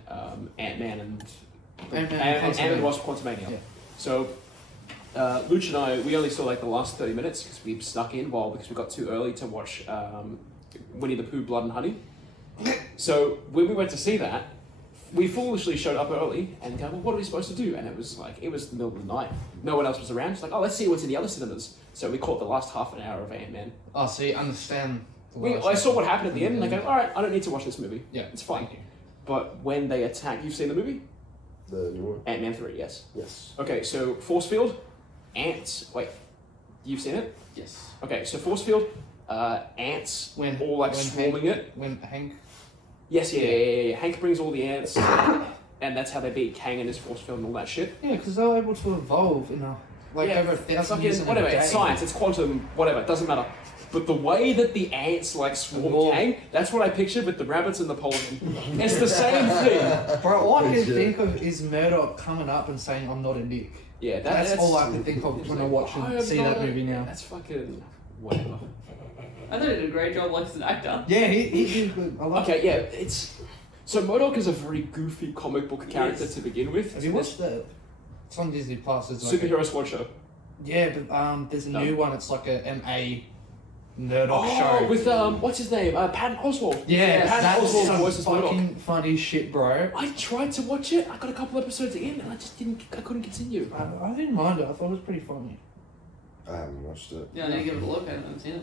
Ant-Man and Ant-Man Wasp: Quantumania. Yeah. So Luch and I, we only saw the last 30 minutes because we snuck in because we got too early to watch Winnie the Pooh, Blood and Honey. So when we went to see that, we foolishly showed up early and go, well, what are we supposed to do? And it was the middle of the night. No one else was around. It's like, oh, let's see what's in the other cinemas. So we caught the last half an hour of Ant-Man. Oh, so you understand. I saw what happened at the end, and I go, all right, I don't need to watch this movie. Yeah, it's fine. But when they attack, you've seen the movie? The new one? Ant-Man 3, yes. Yes. Okay, so force field, ants. Wait, you've seen it? Yes. Okay, so force field, ants, all like swarming it. When Hank. Yes, yeah. Hank brings all the ants, and that's how they beat Kang and his force field and all that shit. Yeah, because they were able to evolve in over 1,000 years. Whatever, it's science, it's quantum, whatever, it doesn't matter. But the way that the ants like swarm Kang, that's what I pictured with the rabbits and Napoleon. It's the same thing. Bro, all I can think of is Murdoch coming up and saying, I'm not a dick. Yeah, that's all I can think of when I watch and see that movie now. That's fucking whatever. I thought he did a great job like as an actor. Yeah, he did good. I like Okay, yeah, it's... So MODOK is a very goofy comic book character to begin with. Have you watched it's on Disney Plus. It's Superhero Squad show? Yeah, but there's a new one. It's like a MA Murdoch show. With, what's his name? Patton Oswalt. Yeah, Patton Oswalt that's voices fucking MODOK. funny shit, bro. I tried to watch it, I got a couple episodes in, and I couldn't continue. I didn't mind it. I thought it was pretty funny. I haven't watched it. Yeah, I need to give it a look. I haven't seen it.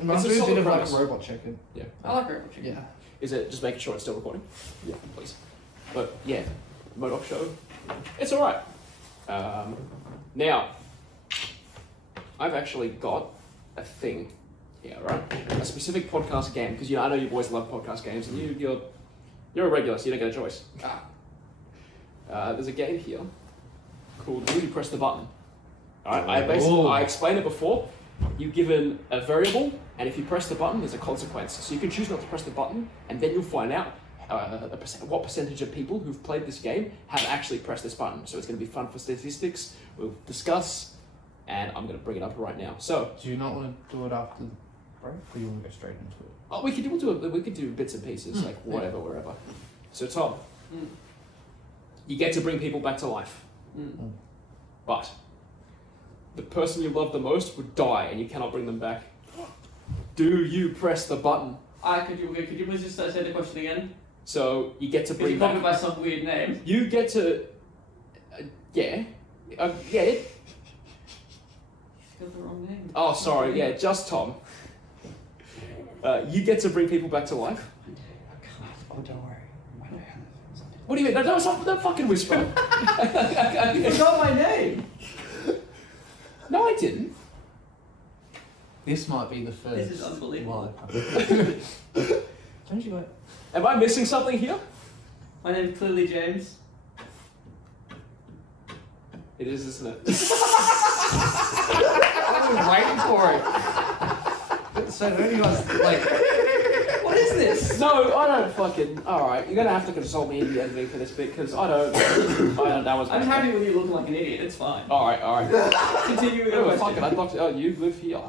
It must It's be a a bit of like premise. robot checking. Yeah. I like Robot Chicken. Yeah. Is it just making sure it's still recording? Yeah. Please. But yeah, MODOK show. It's alright. Now, I've actually got a thing here, right? A specific podcast game, because I know you boys love podcast games, and you're a regular, so you don't get a choice. There's a game here called Will You Press the Button? Alright, I explained it before. You're given a variable, and if you press the button, there's a consequence. So you can choose not to press the button, and then you'll find out what percentage of people who've played this game have actually pressed this button. So it's going to be fun for statistics. We'll discuss, and I'm going to bring it up right now. So, do you not want to do it after the break, or you want to go straight into it? Oh, we could do bits and pieces, like whatever, wherever. So Tom, you get to bring people back to life, but the person you love the most would die, and you cannot bring them back. Do you press the button? Could you please just say the question again? So you get to Because bring you called me back. by some weird name. You get to, yeah. Got the wrong name. Oh, sorry. Yeah, JustTom. You get to bring people back to life. Oh, don't worry. What do you mean? No, don't fucking whisper. You forgot my name. No, I didn't. This might be the first. This is unbelievable. Don't you go? Am I missing something here? My name's clearly James. It is, isn't it? I was waiting for it. So don't you guys like? What is this? No, I don't fucking. Alright, you're gonna have to consult me in the editing for this bit, because I don't. That was. I'm happy with you looking like an idiot. It's fine. Alright. Continue with Oh, your fuck it, question. I'd like to. Oh, you live here.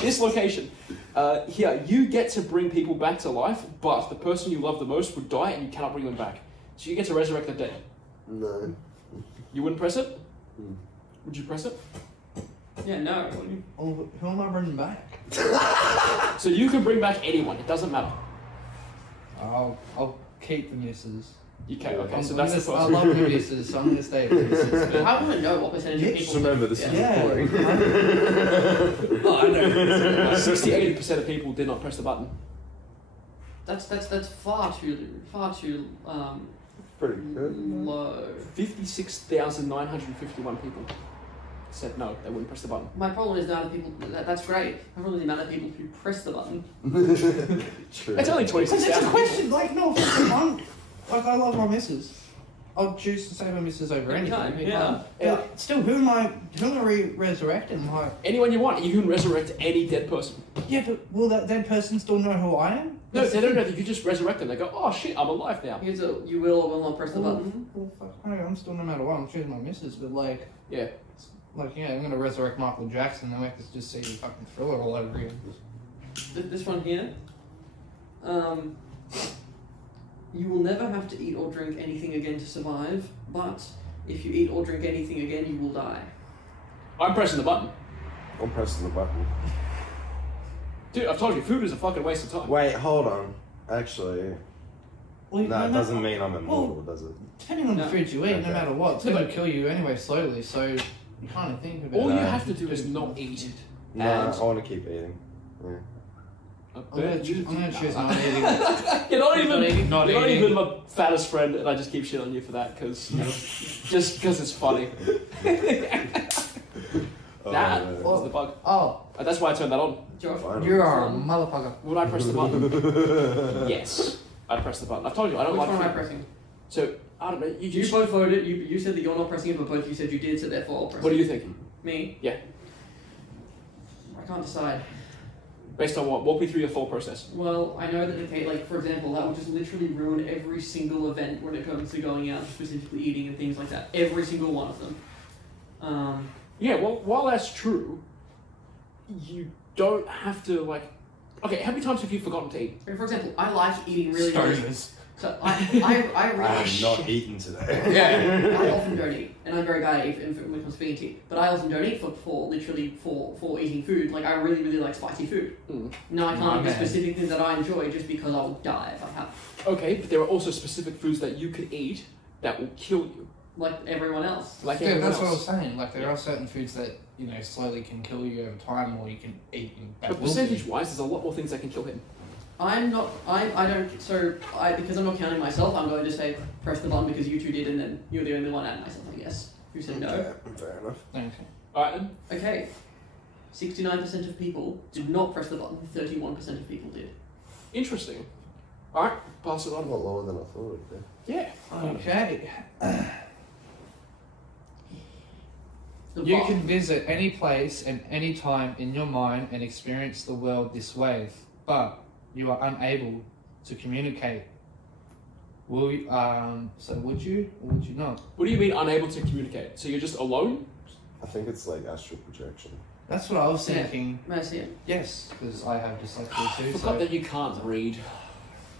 This location. Here, you get to bring people back to life, but the person you love the most would die and you cannot bring them back. So you get to resurrect the dead. No. You wouldn't press it? Would you press it? Yeah, no. Oh, who am I bringing back? So you can bring back anyone, it doesn't matter. I'll keep the misses. You can, okay, so I'm that's the I first love the misses, so I'm gonna stay with the misses. How do I know what percentage of Yeah, people... Just remember, this is Yeah. recording. Oh, I know. 60-80% of people did not press the button. That's far too Pretty good. low. 56,951 people said no, they wouldn't press the button. My problem is the amount of people. That's great. My problem is the amount of people who press the button. True. It's only Because it's a 26,000 question, like, no, like, I love my misses. I'll choose to save my misses over anything. Time, yeah. But still, who am I resurrecting? Like, Anyone you want, you can resurrect any dead person. yeah, but will that dead person still know who I am? No, That's they the don't know thing. that you just resurrect them. They go, oh shit, I'm alive now. You will or will not press the button. Well, fuck, I'm still, no matter what, I'm choosing my misses, but like, Yeah. yeah, I'm gonna resurrect Michael Jackson and make us just see the fucking Thriller all over again. This one here. You will never have to eat or drink anything again to survive, but if you eat or drink anything again, you will die. I'm pressing the button. I'm pressing the button. Dude, I've told you, food is a fucking waste of time. Wait, hold on. Actually, Well, no, it doesn't mean I'm immortal, does it? Depending on the food you eat, Okay. no matter what, it's going to kill you anyway slowly. So you kind of think about All it. you have to do is not eat. No, And- I want to keep eating. Yeah. I'm going to choose not eating. You're not even, Not you're not eating. even my fattest friend, and I just keep shit on you for that, because just because it's funny. That man. was the bug. Oh, And that's why I turned that on. Josh, Finally. you're a motherfucker. Would I press the button? Yes, I'd press the button. I've told you, I don't which like one am I food. pressing? So, I don't know, you You both voted. You said that you're not pressing it, but both you said you did. So therefore, I'll press What do it. you think? Me? Yeah. I can't decide. Based on what? Walk me through your thought process. Well, I know that like for example, that would just literally ruin every single event when it comes to going out, specifically eating and things like that. Every single one of them. Yeah, well, while that's true, you don't have to, like... Okay, how many times have you forgotten to eat? For example, I like eating really. So I really. I have not eaten today. Yeah. I often don't eat, and I'm very bad at eating when it comes to eating. But I often don't eat for eating food. Like I really like spicy food. Mm. No, I can't eat the man. specific things that I enjoy just because I'll die if I have. Okay, but there are also specific foods that you can eat that will kill you. Like everyone else. Like Yeah, everyone that's what I else. was saying. Like there are certain foods that slowly can kill you over time, or you can eat. And that But will kill you. percentage-wise, there's a lot more things that can kill him. I'm not. I don't. So because I'm not counting myself, I'm going to say press the button because you two did, and then you're the only one out of myself, I guess, who said no. Okay, fair enough. Okay. Alright then. Okay. 69% of people did not press the button. 31% of people did. Interesting. Alright, pass it A on. lot lower than I thought it would be. Yeah. Okay. The You bar. can visit any place and any time in your mind and experience the world this way, but you are unable to communicate. Will you, so would you or would you not? What do you mean unable to communicate? So you're just alone? I think it's like astral projection. That's what I was Yeah. thinking. May I see it? Yes, because I have dyslexia I too. forgot So that you can't read.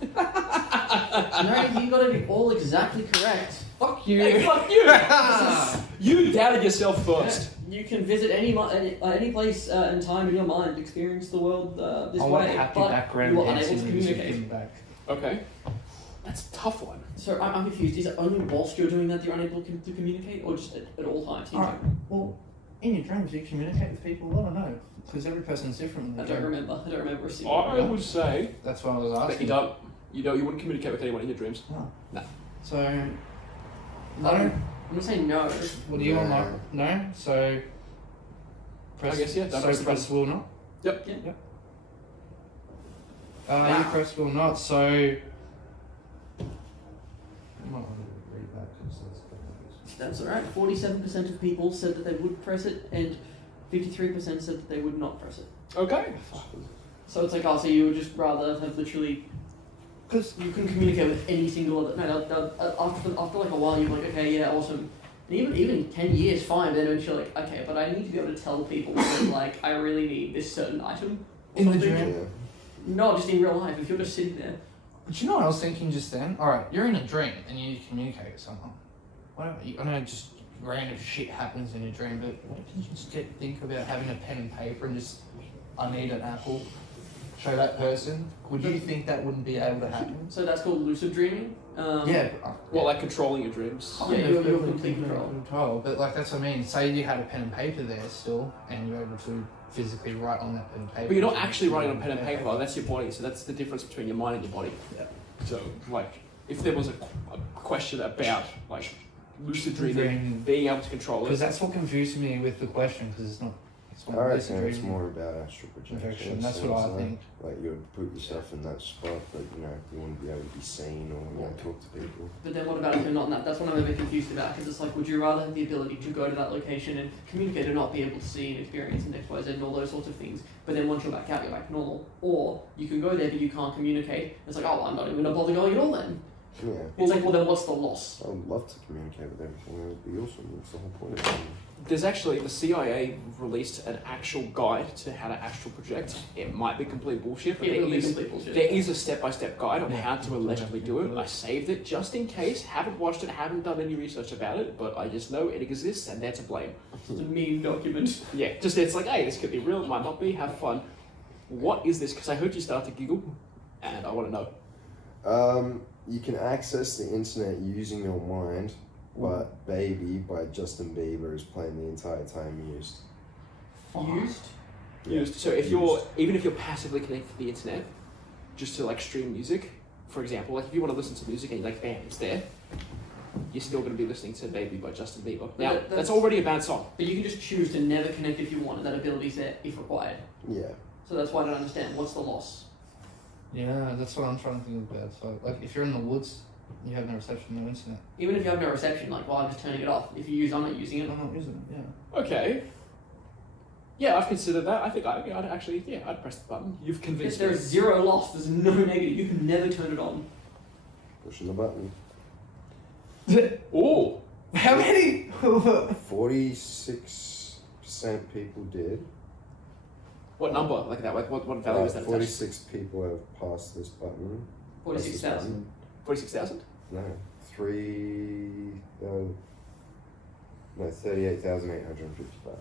No, you got it all exactly correct. fuck you. Hey, fuck you! You doubted yourself first. Yeah, you can visit any place and time in your mind, experience the world this I want way, happy but background you are unable dancing to music communicate. in the back. Okay. That's a tough one. So I'm confused. Is it only whilst you're doing that you're unable to communicate, or just at all times? Alright, well, in your dreams, you communicate with people. I don't know, because every person's different. in I the don't dream. remember. I don't remember a single. I would say That's what I was that asking. you don't. You wouldn't communicate with anyone in your dreams. So, I'm no. gonna say no. What do you want? Yeah. No. So, press. I guess, yeah, don't So press the press will not. Yep. Yeah. You Wow. press will not. So. You might want to read that because That's alright. 47% of people said that they would press it, and 53% said that they would not press it. Okay. So it's like, oh, so you would just rather have literally, because you can communicate with any single other. No, after like a while, you're like, okay, yeah, awesome. And even 10 years, fine. Then you're like, okay, but I need to be able to tell people that, like, I really need this certain item. Or In the something. dream. Yeah. No, just in real life. If you're just sitting there. But you know what I was thinking just then? Alright, you're in a dream and you need to communicate with someone. Whatever. I know just random shit happens in a dream, but what if you just think about having a pen and paper and just, I need an apple, show that person? Would you think that wouldn't be able to happen? So that's called lucid dreaming. Yeah. Well, like controlling your dreams. Yeah, you're complete control. control. But like that's what I mean. Say you had a pen and paper there still, and you're able to physically write on that pen and paper. But you're not actually writing on pen and paper. That's your body. So that's the difference between your mind and your body. Yeah. So, like, if there was a question about like lucid dreaming, Dreaming. being able to control Because it, that's what confused me with the question. Because it's not. It's I not reckon it's dreaming. more about astral projection. That's so what it's I think. Like you would put yourself in that spot, but you want to be able to be seen or talk to people. But then what about if you're not in that? That's what I'm a bit confused about, because it's like, would you rather have the ability to go to that location and communicate and not be able to see and experience and X, Y, Z and all those sorts of things, but then once you're back out, you're back normal? Or you can go there but you can't communicate. It's like, oh, well, I'm not even going to bother going at all then. Yeah. It's like, well, then what's the loss? I would love to communicate with everything. It would be awesome. That's the whole point of it. there's actually, the CIA released an actual guide to how to astral project. It might be complete bullshit, but It will there be is, complete bullshit. there is a step-by-step guide on Yeah. how to allegedly do it. I saved it just in case. Haven't watched it, haven't done any research about it, but I just know it exists and they're to blame. It's a meme document. Yeah, just it's like, hey, this could be real, it might not be, have fun. What is this? Because I heard you start to giggle, and I want to know. You can access the internet using your mind, but "Baby" by Justin Bieber is playing the entire time used. Used? So if even if you're passively connected to the internet, just to like stream music, for example, like if you want to listen to music and you're like, bam, it's there, you're still going to be listening to "Baby" by Justin Bieber. Now, that's already a bad song. But you can just choose to never connect if you want, and that ability's there if required. Yeah. So that's why I don't understand. What's the loss? Yeah, that's what I'm trying to think about. So, like, if you're in the woods, you have no reception, no internet. Even if you have no reception, like, well, I'm just turning it off. If you use, I'm not using it. I'm not using it, yeah. Okay. Yeah, I've considered that. I think I'd actually, I'd press the button. You've If convinced me. there's zero loss, there's no negative. You can never turn it on. Pushing the button. Oh! How many? 46% people did. What number? Like that? What value is that? 46 people have passed this button. 46,000. 46,000? No, 38,855.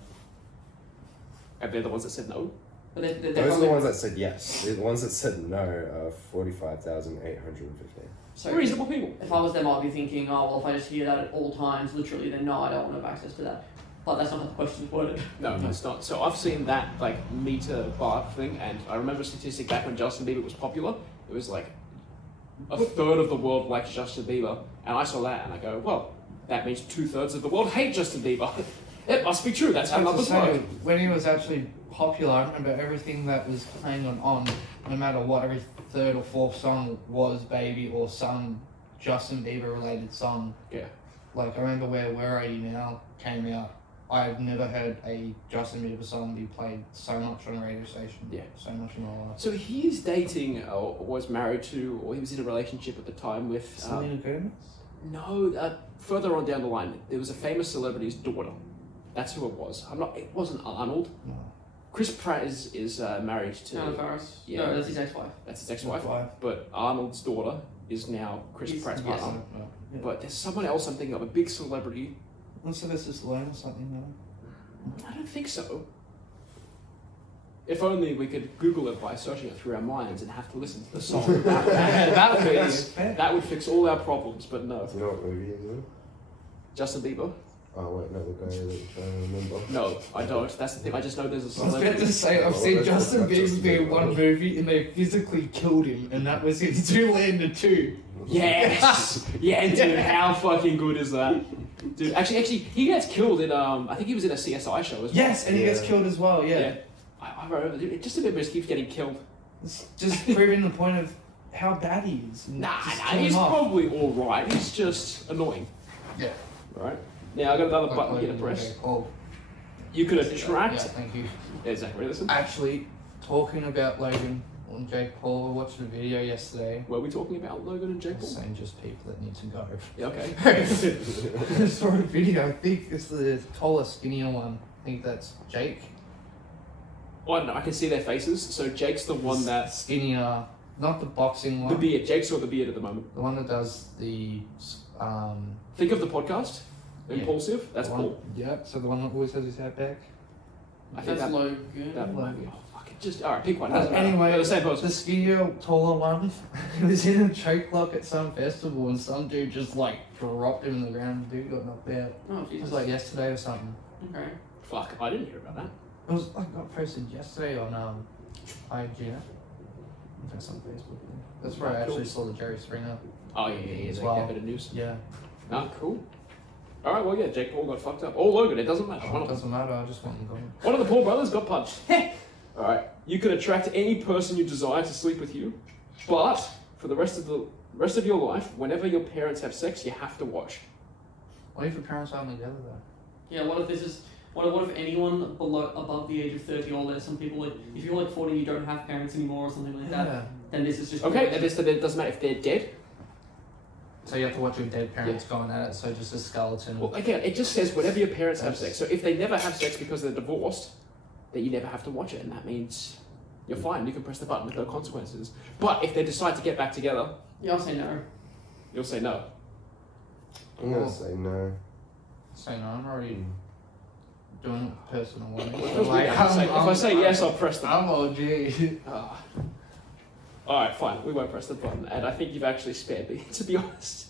And they're the ones that said no? But they're Those are probably- the ones that said yes. The ones that said no are 45,815. So Reasonable people. if I was them, I'd be thinking, oh, well, if I just hear that at all times, literally, then no, I don't want to have access to that. But that's not how the question's worded. No, it's not. So I've seen that like meter bar thing, and I remember a statistic back when Justin Bieber was popular. It was like a third of the world liked Justin Bieber, and I saw that and I go, well, that means 2/3 of the world hate Justin Bieber. It must be true. That's how numbers work. When he was actually popular, I remember everything that was playing on, no matter what, every third or fourth song was "Baby" or some Justin Bieber related song. Yeah. Like, I remember Where Are You Now came out. I've never heard a Justin Bieber song be played so much on a radio station. Yeah. So much in my life. So he's dating, or was married to, or he was in a relationship at the time with. Selena Gomez? No, further on down the line, there was a famous celebrity's daughter. That's who it was. It wasn't Arnold. No. Chris Pratt is married to. Anna Faris? Yeah. No, that's his ex-wife. That's his ex-wife. Wife. But Arnold's daughter is now Chris Yes, Pratt's yes. partner. No. Yeah. But there's someone else I'm thinking of, a big celebrity. So this is Sloan or something, no? I don't think so. If only we could Google it by searching it through our minds and have to listen to the song. That would fix all our problems, but no. Do you know what movie it is? Justin Bieber? Oh wait, no, the guy that you're trying to remember. No, I don't. That's the thing. I just know there's a I was about celebrity. to say, I've Oh, seen that's Justin Justin Bieber be in Bieber. one movie and they physically killed him, and that was in Zoolander 2. Yes! Yeah, dude, how fucking good is that? Dude, actually, he gets killed in, I think he was in a CSI show as well. Yes, and he gets Yeah. killed as well, yeah. I remember, dude, Justin Bieber just keeps getting killed. It's just proving the point of how bad he is. and Nah, just kill him he's off. probably alright. He's just annoying. Yeah. Right? Now, I got another Like button here to Logan press. and Jake Paul. You could Yeah, attract... thank you. Yeah, Zachary, listen. Actually, talking about Logan and Jake Paul, I watched a video yesterday. Were we talking about Logan and Jake Paul? Saying just people that need to go. Yeah, okay. I saw a video, I think it's the taller, skinnier one. I think that's Jake. Oh, I don't know, I can see their faces. So Jake's the one that... Skinnier, not the boxing one. The beard. Jake's got the beard at the moment. The one that does the Think of the podcast. Yeah. Impulsive. That's the one, Paul. Yeah, so the one that always has his hat back. I think That's that... Logan. That might be... Oh, fuck it. Just... Alright, pick one. Doesn't matter. Anyway, They're the same person. the skinnier, taller one was in a choke lock at some festival, and some dude just like dropped him in the ground. The dude got knocked out. Oh, It Jesus. was like yesterday or something. Okay. Fuck, I didn't hear about that. It was like got posted yesterday on IGN. I think it's on Facebook. That's where I Cool. actually saw the Jerry Springer. Oh, yeah. As They well. get a bit of news. Yeah. Ah, cool. Alright, well, yeah, Jake Paul got fucked up. Or Logan, it doesn't matter. Oh, One it of them. doesn't matter. I just want them going. One of the Paul brothers got punched. Alright, you can attract any person you desire to sleep with you, but for the rest of your life, whenever your parents have sex, you have to watch. What if your parents aren't together though? Yeah, what if this is... What if anyone above the age of 30 or less, some people, like, if you're like 40 you don't have parents anymore or something like that, then this is just... Okay, then it doesn't matter if they're dead. So you have to watch your dead parents going at it, so just a skeleton. Well, again, it just says whenever your parents have sex. So if they never have sex because they're divorced, then you never have to watch it, and that means you're fine. You can press the button with no consequences. But if they decide to get back together, Yeah, I'll say no. you'll say no. I'm gonna say no. Say no, I'm already doing personal ones. If I say yes, I'll press the button. Oh, gee. Alright, fine. We won't press the button. And I think you've actually spared me, to be honest.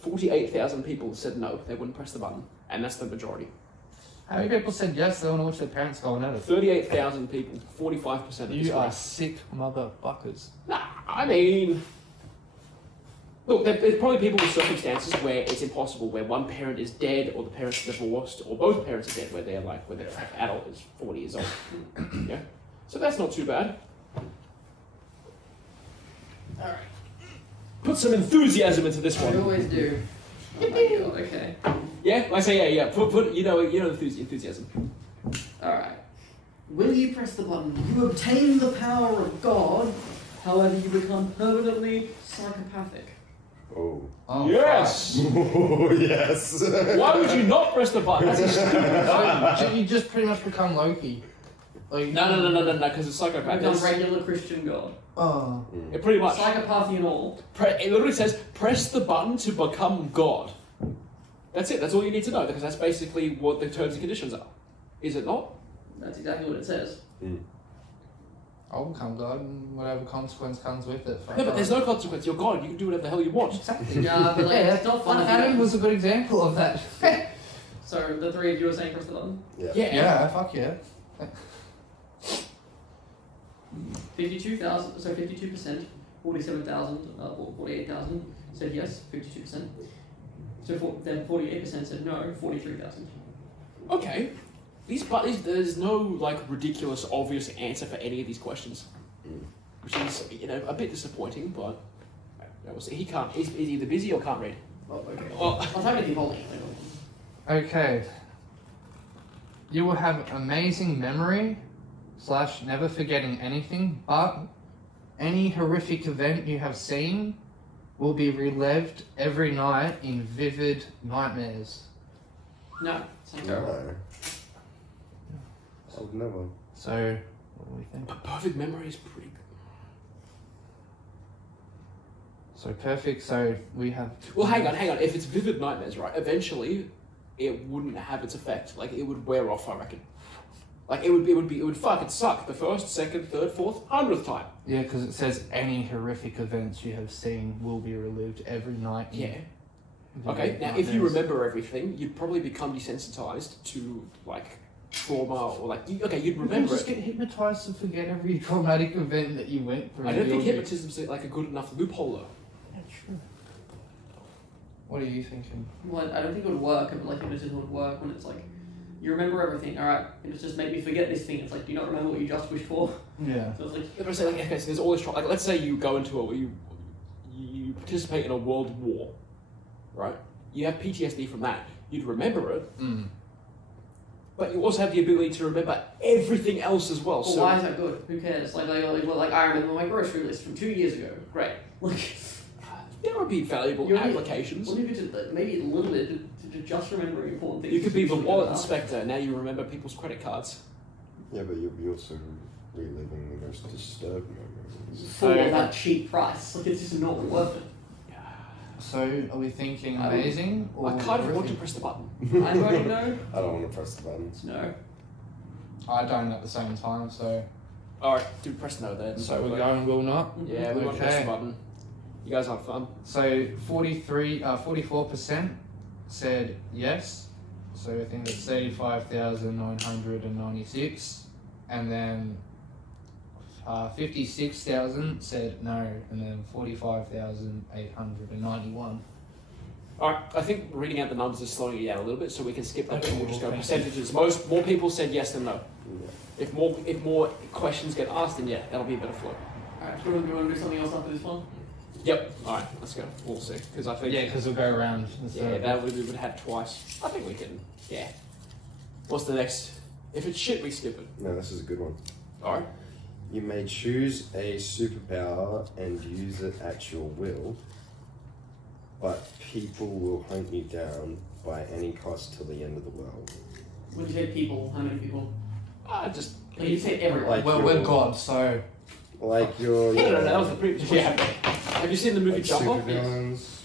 48,000 people said no, they wouldn't press the button. And that's the majority. How many people said yes, they want to watch their parents going at it? 38,000 people, 45% of You are sick motherfuckers. Nah, I mean... Look, there's probably people with circumstances where it's impossible, where one parent is dead, or the parents are divorced, or both parents are dead, where their adult is 40 years old. Yeah? So that's not too bad. Alright. Put some enthusiasm into this one. I always do. Oh my god, okay. Yeah? I say yeah. Put you know enthusiasm. Alright. Will you press the button? You obtain the power of God, however you become permanently psychopathic. Oh. Yes! Oh, yes. Why would you not press the button? That's a stupid button. You just pretty much become Loki. Like, No, because it's psychopath. Become regular Christian God. Oh. It pretty much. Psychopathy and all. It literally says, press the button to become God. That's it. That's all you need to know, because that's basically what the terms and conditions are. Is it not? That's exactly what it says. I'll become God, and whatever consequence comes with it. No, but there's no consequence. You're God. You can do whatever the hell you want. Exactly. Yeah, but like, it's not fun. Adam was a good example of that. So the three of you are saying press the button? Yeah. Yeah, fuck yeah. 52,000, so 52%, 47,000, 48,000 said yes, 52%. So then 48% said no, 43,000. Okay. There's no like ridiculous obvious answer for any of these questions, which is a bit disappointing. But we'll see. He's either busy or can't read. Oh, okay. Well, I'll take it holding. Okay. You will have amazing memory / never forgetting anything, but any horrific event you have seen will be relived every night in vivid nightmares. No, sounds terrible. No. I would never. So, what do we think? But perfect memory is pretty good. So perfect, so we have... Well, hang on. If it's vivid nightmares, right, eventually it wouldn't have its effect. Like, it would wear off, I reckon. Like, it would fucking suck the first, second, third, fourth, 100th time. Yeah, because it says any horrific events you have seen will be relived every night. Yeah. Okay, now if you remember everything, you'd probably become desensitized to, like, trauma or, like, you'd remember You just get hypnotized to forget every traumatic event that you went through. I don't think hypnotism's, like, a good enough loophole, though. Yeah, true. What are you thinking? Well, I don't think it would work, but like hypnotism would work when it's like, you remember everything, alright, and it's just made me forget this thing. It's like, do you not remember what you just wished for? Yeah. So it's like, okay, so there's all this trauma. Like, let's say you go into you participate in a world war, right? You have PTSD from that. You'd remember it, but you also have the ability to remember everything else as well. Well, so why is that good? Who cares? Like I remember my grocery list from 2 years ago. Great. Like, there would be valuable applications. Well, maybe a little bit to just remembering important things. You could be the wallet inspector. Now you remember people's credit cards. Yeah, but you'll be also reliving the most disturbed memories. For that cheap price. Like, it's just not worth it. So, are we thinking amazing or I kind of want to horrific? press the button. I'm voting no. I don't want to press the buttons. No. I don't at the same time, so... Alright, do press no then. So we're going will not? Yeah, we want to press Okay. the button. You guys have fun. So 44% said yes. So I think that's 35,996. And then 56,000 said no. And then 45,891. Alright, I think reading out the numbers is slowing you down a little bit, so we can skip that and we'll just go percentages. More people said yes than no. Yeah. If more questions get asked, then yeah, that'll be a better flow. Alright, do you want to do something else after this one? Yep. Alright, let's go. We'll see. Because I think... Yeah, because we'll go around. Yeah, that we would have twice. I think we can... Yeah. What's the next? If it's shit, we skip it. No, this is a good one. Alright. You may choose a superpower and use it at your will, but people will hunt you down by any cost till the end of the world. When you say people, how many people? Just... Like, you say everyone. Like Well, we're God, so... Like your... No, that was the previous... Yeah. Have you seen the movie like Jumper? supervillains.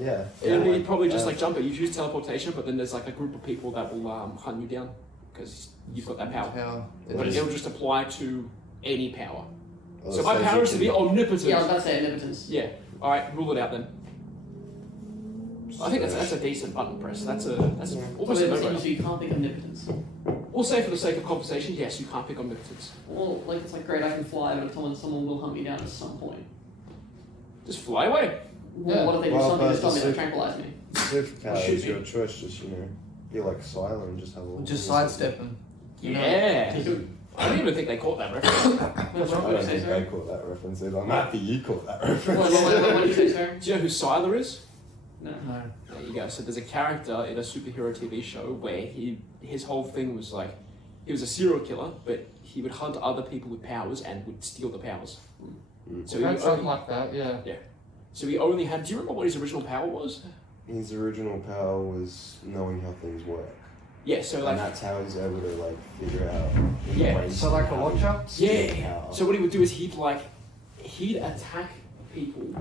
Yeah. It'll be like, probably just like jumper. You use teleportation, but then there's like a group of people that will hunt you down because you've got that power. But it'll just apply to any power. Oh, So my power is to be omnipotent. Yeah, I was about to say omnipotence. Yeah. All right, rule it out then. I think that's a decent button press. That's almost a no-brainer. So you can't pick omnipotence. We'll say for the sake of conversation, yes, you can't pick omnipotence. Well, like it's like great, I can fly, but someone will hunt me down at some point. Just fly away. Well, what if they do something to stop me, like tranquilize me? Superpower is your choice, just, be like silent and just have a Just sidestep them. Yeah. I don't even think they caught that reference. I don't think they caught that reference either. I'm happy you caught that reference. What did you say, sir? Do you know who Sylar is? No. There you go. So there's a character in a superhero TV show where his whole thing was like, he was a serial killer, but he would hunt other people with powers and would steal the powers. So he Something like that, yeah. Yeah. So he only had. Do you remember what his original power was? His original power was knowing how things work. Yeah. So like. And that's how he's able to like figure out. Yeah. So like a watcher? Yeah. So what he would do is he'd attack people,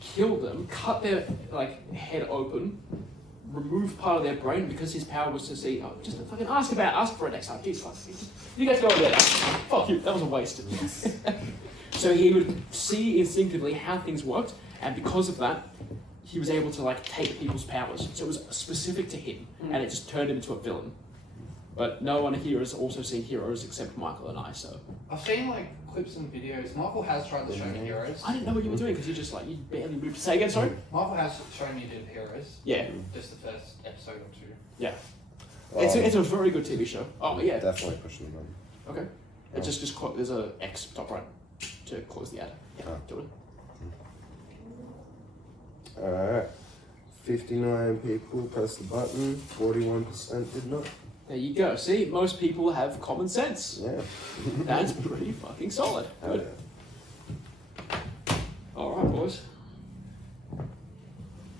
kill them, cut their like head open, remove part of their brain because his power was to see. Oh, just fucking ask for it next time. Jeez, fuck. You guys go over there. Fuck you. That was a waste. So he would see instinctively how things worked, and because of that, he was able to like take people's powers. So it was specific to him, and it just turned him into a villain. But no one here has also seen Heroes except Michael and I. So I've seen like clips and videos. Michael has tried to show me Heroes. I didn't know what you were doing because you barely moved. Say again, sorry. Michael has shown me did Heroes. Yeah. Just the first episode or two. Yeah. It's a very good TV show. Oh yeah. Definitely pushing them. Okay. It just there's a X top right to close the ad. Yeah. Do it. Alright. 59 people pressed the button, 41% did not. There you go. See, most people have common sense. Yeah. That's pretty fucking solid. Good. All right, boys.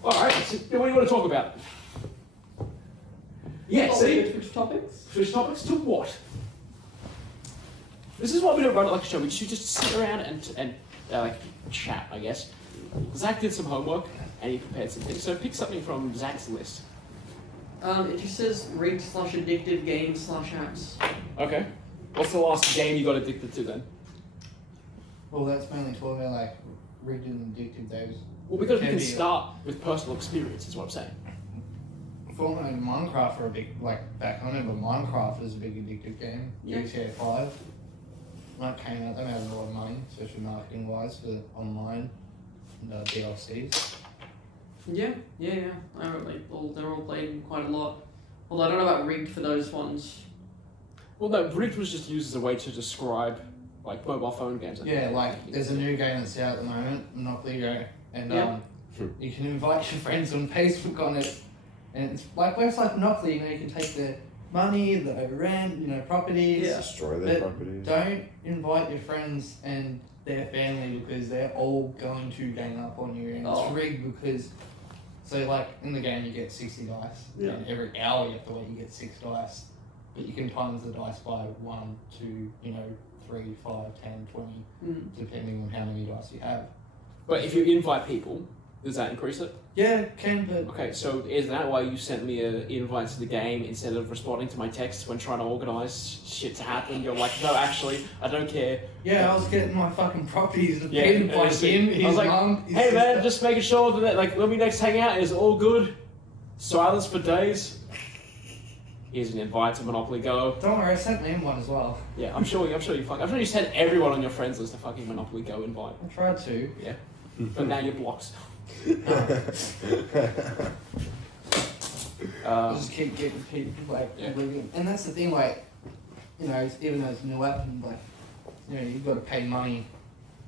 All right. So what do you want to talk about? Yeah. See. Switch topics. Switch topics to what? This is why we don't run it like a show. We should just sit around and like chat, I guess. Zach did some homework and he prepared some things. So pick something from Zach's list. It just says rigged/addictive games/apps. Okay. What's the last game you got addicted to then? Well, that's mainly talking about like rigged and addictive days. Well, because we can start with personal experience, is what I'm saying. Fortnite and Minecraft are a big, like, back I remember Minecraft was a big addictive game. Yeah. GTA 5. When it came out, they made a lot of money, especially marketing wise for online and DLCs. Yeah. They're all played quite a lot. Although I don't know about rigged for those ones. Well, no, rigged was just used as a way to describe like mobile phone games. Yeah, like there's a new game that's out at the moment, Monopoly Go, and you can invite your friends on Facebook on it, and it's like where it's like Monopoly, you can take their money, the rent, properties, destroy their properties. Don't invite your friends and their family because they're all going to gang up on you, and it's rigged because. So like in the game you get 60 dice, and every hour you have to wait you get 6 dice, but you can times the dice by 1, 2, 3, 5, 10, 20, depending on how many dice you have. But if you invite people, does that increase it? Yeah, it can, but... Okay, so is that why you sent me an invite to the game instead of responding to my texts when trying to organise shit to happen? You're like, no, actually, I don't care. Yeah, I was getting my fucking properties defeated by him, his mum, his hey sister. man, just making sure that like when we next hang out is all good. Silence for days. Here's an invite to Monopoly Go. Don't worry, I sent me one as well. Yeah, I'm sure you sent everyone on your friends list a fucking Monopoly Go invite. I tried to. Yeah. But now you're blocked. Just keep getting people and that's the thing, like, even though it's a new app, and like, you've got to pay money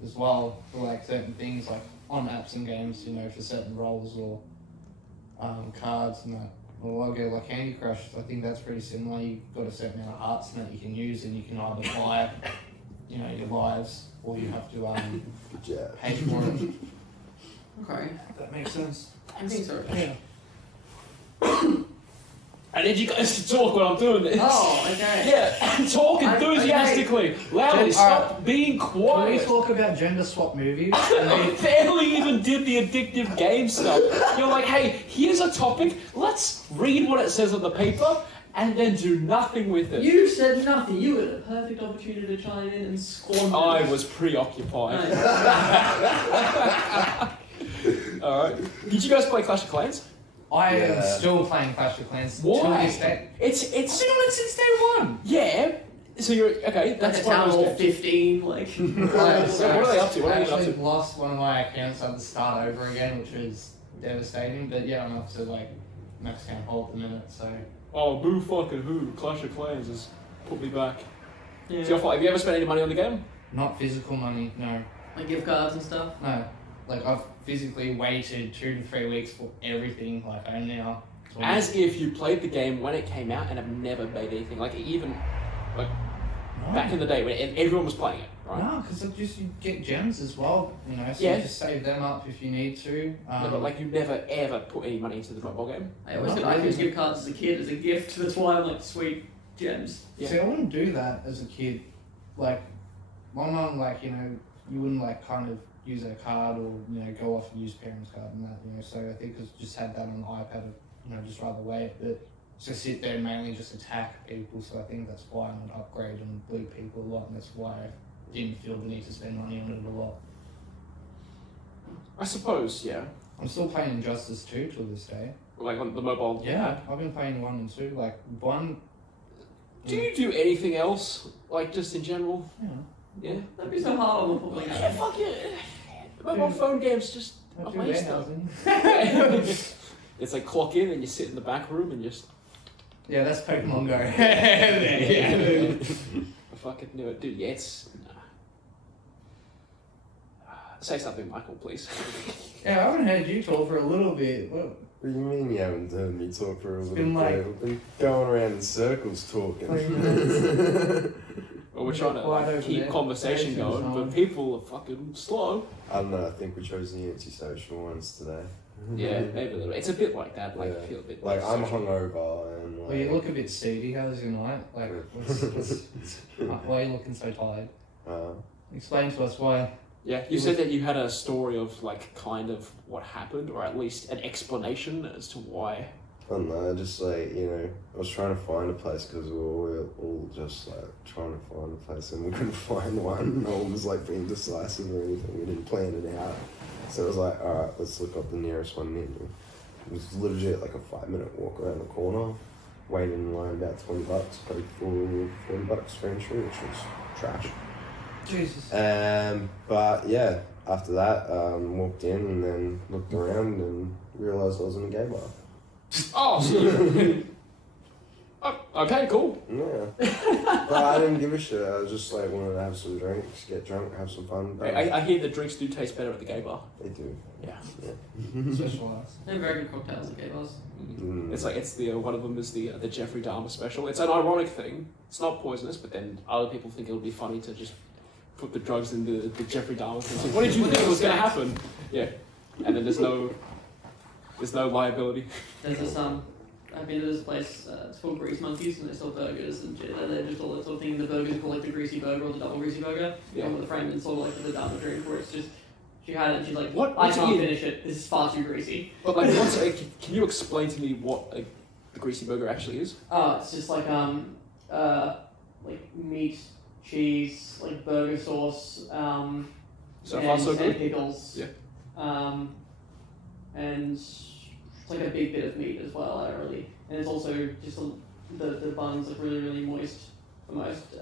as well for like certain things, like on apps and games, for certain roles or cards and that. Or logo like Candy Crush, I think that's pretty similar. You've got a certain amount of hearts that you can use, and you can either buy, your lives, or you have to pay for it. Okay. That makes sense. I think so. Yeah. I need you guys to talk when I'm doing this. Oh, okay. Yeah, and talk enthusiastically, loudly. Stop being Can we quiet. talk about gender swap movies? I barely even did the addictive game stuff. You're like, hey, here's a topic. Let's read what it says on the paper, and then do nothing with it. You said nothing. You had a perfect opportunity to chime in and squander. I was preoccupied. Alright. Did you guys play Clash of Clans? I am still playing Clash of Clans. Why? To this day. It's I've been on it since day one. yeah. So you're okay. That's Like a one town of hall those games. 15, like. What are they up to? What I are they up actually to? lost one of my accounts. I had to start over again, which was devastating. But yeah, I'm up to like max town hall at the minute. So Oh, boo fucking who? Clash of Clans has put me back. Yeah. It's your fault. Have you ever spent any money on the game? not physical money. No, Like gift cards and stuff. no. Like I've physically waited 2 to 3 weeks for everything. Like I now. As if you played the game when it came out and have never made anything. Like even like back in the day when everyone was playing it, right? No, because you get gems as well, you know, so Yeah. you just save them up if you need to. No, but like you never ever put any money into the mobile game. I always Not got really. iPhone gift cards as a kid as a gift. That's why I'm like, sweet gems. Yeah. See, I wouldn't do that as a kid. Like, my mum, like, you know, you wouldn't, like, kind of use her card or, you know, go off and use parents' card and that, you know, so I think I just had that on the iPad, you know, just rather wait, but to sit there and mainly just attack people, so I think that's why I'm an upgrade and bleed people a lot, and that's why I didn't feel the need to spend money on it a lot. I suppose, yeah. I'm still playing Injustice 2 till this day. Like on the mobile app. I've been playing 1 and 2, like, 1... Do you do anything else? Like just in general? Yeah. Yeah. That'd be so hard on the public. Yeah, fuck yeah. Mobile phone games just I do amazing. warehousing. It's like clock in and you sit in the back room and just Yeah, that's Pokemon Go. I fucking knew it, dude. Yeah, it's say something, Michael, please. Yeah, I haven't heard you talk for a little bit. What What do you mean you haven't heard me talk for a little been bit? like- We've been going around in circles talking. 20 minutes? Well, we're trying to Quiet like, over keep there. conversation Patience going, on. but people are fucking slow. I don't know, I think we chose the antisocial ones today. Yeah, maybe a little bit. It's a bit like that. Like, Yeah. I feel a bit Like, I'm social. hungover and like... Well, you look a bit seedy. How's your night? Like, why are you looking so tired? Explain to us why. Yeah, you said that you had a story of like kind of what happened, or at least an explanation as to why. I don't know, just like, you know, I was trying to find a place because we were all just like trying to find a place and we couldn't find one. No one was like being decisive or anything. We didn't plan it out. So it was like, alright, let's look up the nearest one near me. It was legit like a 5-minute walk around the corner. Waited in line about $20, paid for $40 for entry, which was trash. Jesus. But yeah, after that, walked in and then looked around and realised I was in a gay bar. Oh, so okay, cool. Yeah. But I didn't give a shit. I was just like wanted to have some drinks, get drunk, have some fun. I hear the drinks do taste better at the gay bar. They do. Yeah. Specialised. They're very good cocktails at gay bars. Mm. It's like it's the one of them is the Jeffrey Dahmer special. It's an ironic thing. It's not poisonous, but then other people think it'll be funny to just put the drugs in the Jeffrey Dahmer thing. So what did you think was going to happen? Yeah, and then there's no liability. There's this I've been to this place. It's called Grease Monkeys, and they sell burgers and shit. And they're just all that sort of thing. The burgers called like the greasy burger or the double greasy burger. Yeah. And with the frame and sort of like the Dahmer drink, where it's just she had it and she's like, What? I What's can't it? finish it. This is far too greasy. But like, can you explain to me what the greasy burger actually is? Oh, it's just like meat, cheese, like burger sauce, So and, far so and good. pickles. Yeah. And it's like a big bit of meat as well. I don't really, and it's also just the buns are really really moist for most.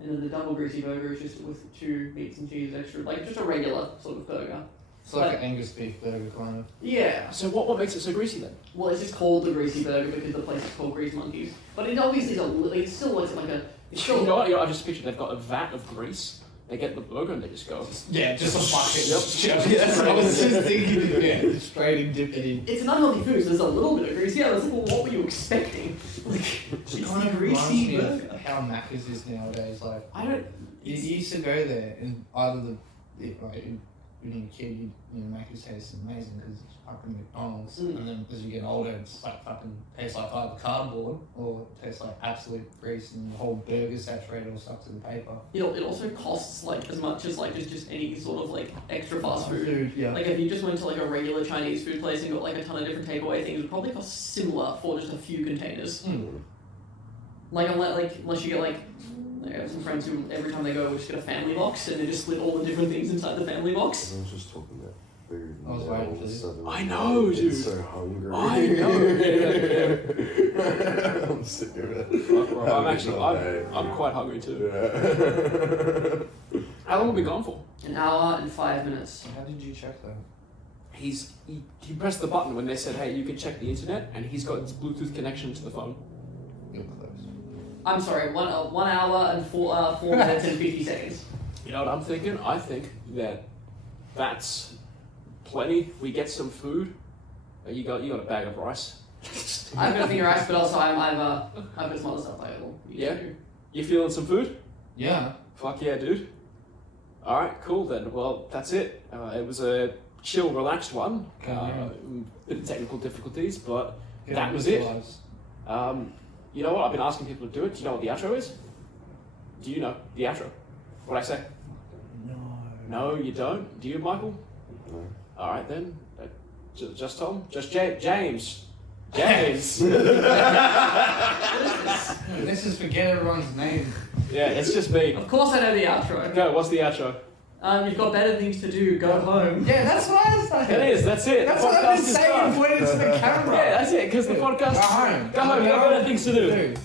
And then the double greasy burger is just with 2 meats and cheese extra, like just a regular sort of burger. It's like an Angus beef burger, kind of. Yeah. So what makes it so greasy then? Well, it's just called the Greasy Burger because the place is called Grease Monkeys. But it obviously is it still looks like a. It's still, You know what? I just pictured they've got a vat of grease. They get the burger and they just go. Yeah, just a bucket. Yep. Yeah, that's what I was just thinking. Yeah, straight and dip it in. It's an unhealthy food, so there's a little bit of grease. Yeah, I was like, well, what were you expecting? Like, It kind of reminds me of how Macca's is nowadays. Like, I don't. you used to go there and either it when you're a kid, Macca's tastes amazing because it's fucking McDonald's. And then as you get older, it's like fucking tastes like either cardboard or it tastes like absolute grease and the whole burger's saturated or stuck to the paper. It also costs like as much as like just any sort of like extra fast food. Yeah. Like if you just went to like a regular Chinese food place and got like a ton of different takeaway things, it would probably cost similar for just a few containers. Like unless you get like I have some friends who every time they go we just get a family box and they just split all the different things inside the family box. I was just talking about food. I was waiting for this. I know, dude. I'm so hungry. I know. Yeah. I'm sick of it. I'm quite hungry too. Yeah. How long have we gone for? An hour and 5 minutes. How did you check that? He pressed the button when they said, hey, you can check the internet, and he's got his Bluetooth connection to the phone. You're close. I'm sorry, 1 hour and 4 minutes and 50 seconds. You know what I'm thinking? I think that's plenty. We get some food. You got a bag of rice. I've got a finger rice, but also I've got some other stuff I will. Yeah? You feeling some food? Yeah. Fuck yeah, dude. Alright, cool then. Well, that's it. It was a chill, relaxed one. Bit of technical difficulties, but that was it. You know what? I've been asking people to do it. Do you know what the outro is? Do you know the outro? What'd I say? No. No, you don't? Do you, Michael? No. Alright then. Just Tom? Just James. James! This is forget everyone's name. Yeah, it's just me. Of course I know the outro. Go, what's the outro? You've got better things to do, go home. Yeah, that's what I was saying. It is, that's it. That's the what podcast I've been is saying done. and pointing to the camera. Yeah, that's it, because the podcast... Go home. Go home, you have better things to do. Dude.